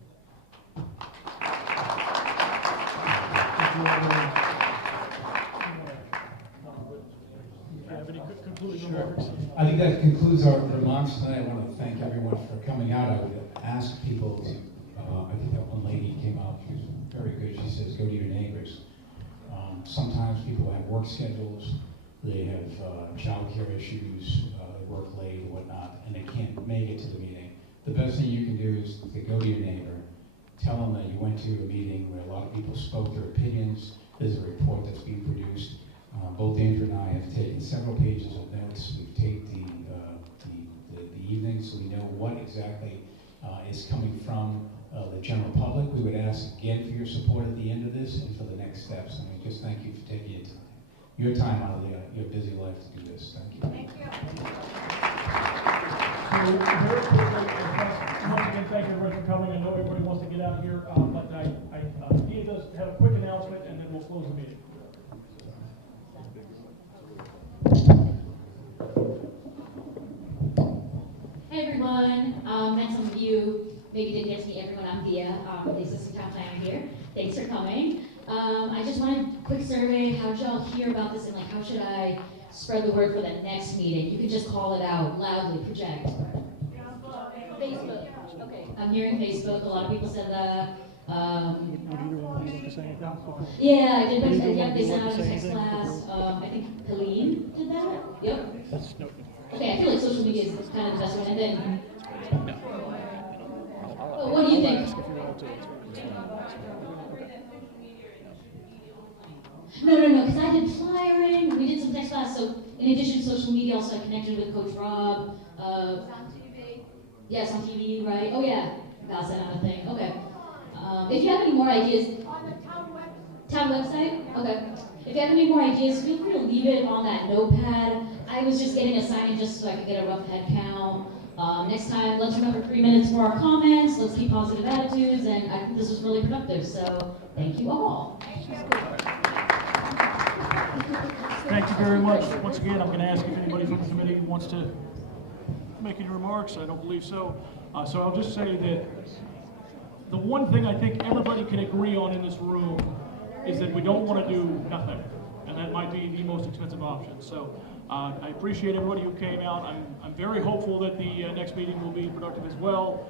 I think that concludes our remarks tonight. I want to thank everyone for coming out. I would ask people to, I think that one lady came out, she was very good. She says, go to your neighbors. Sometimes people have work schedules, they have childcare issues, they work late or whatnot, and they can't make it to the meeting. The best thing you can do is to go to your neighbor, tell them that you went to a meeting where a lot of people spoke their opinions. There's a report that's being produced. Both Andrew and I have taken several pages of notes. We've taped the evening so we know what exactly is coming from the general public. We would ask again for your support at the end of this and for the next steps. And we just thank you for taking your time out of your busy life to do this. Thank you. Thank you. So, very quickly, once again, thank you everybody for coming. I know everybody wants to get out here, but Dia does have a quick announcement, and then we'll close the meeting. Hey everyone, and some of you maybe didn't get to meet everyone. I'm Dia, the assistant town planner here. Thanks for coming. I just wanted a quick survey. How did y'all hear about this, and like how should I spread the word for the next meeting? You can just call it out loudly, project. Facebook. Okay, I'm hearing Facebook. A lot of people said that. Yeah, I did. Yep, they sent out a text blast. I think Helene did that. Yep. Okay, I feel like social media is kind of the best one. And then, what do you think? No, because I did flyering, we did some text blasts, so in addition to social media, also I connected with Coach Rob. It's on TV. Yes, on TV, right? Oh yeah, got sent out a thing, okay. If you have any more ideas. On the Town website? Okay. If you have any more ideas, feel free to leave it on that notepad. I was just getting a sign in just so I could get a rough head count. Next time, let's remember 3 minutes for our comments. Let's keep positive attitudes, and I think this was really productive. So, thank you all. Thank you very much. Once again, I'm going to ask if anybody from the committee wants to make any remarks. I don't believe so. So I'll just say that the one thing I think everybody can agree on in this room is that we don't want to do nothing, and that might be the most expensive option. So I appreciate everybody who came out. I'm very hopeful that the next meeting will be productive as well.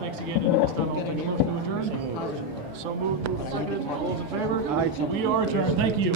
Thanks again, and at this time I'll take a motion to adjourn. So moved, seconded, all those in favor? We are adjourned. Thank you.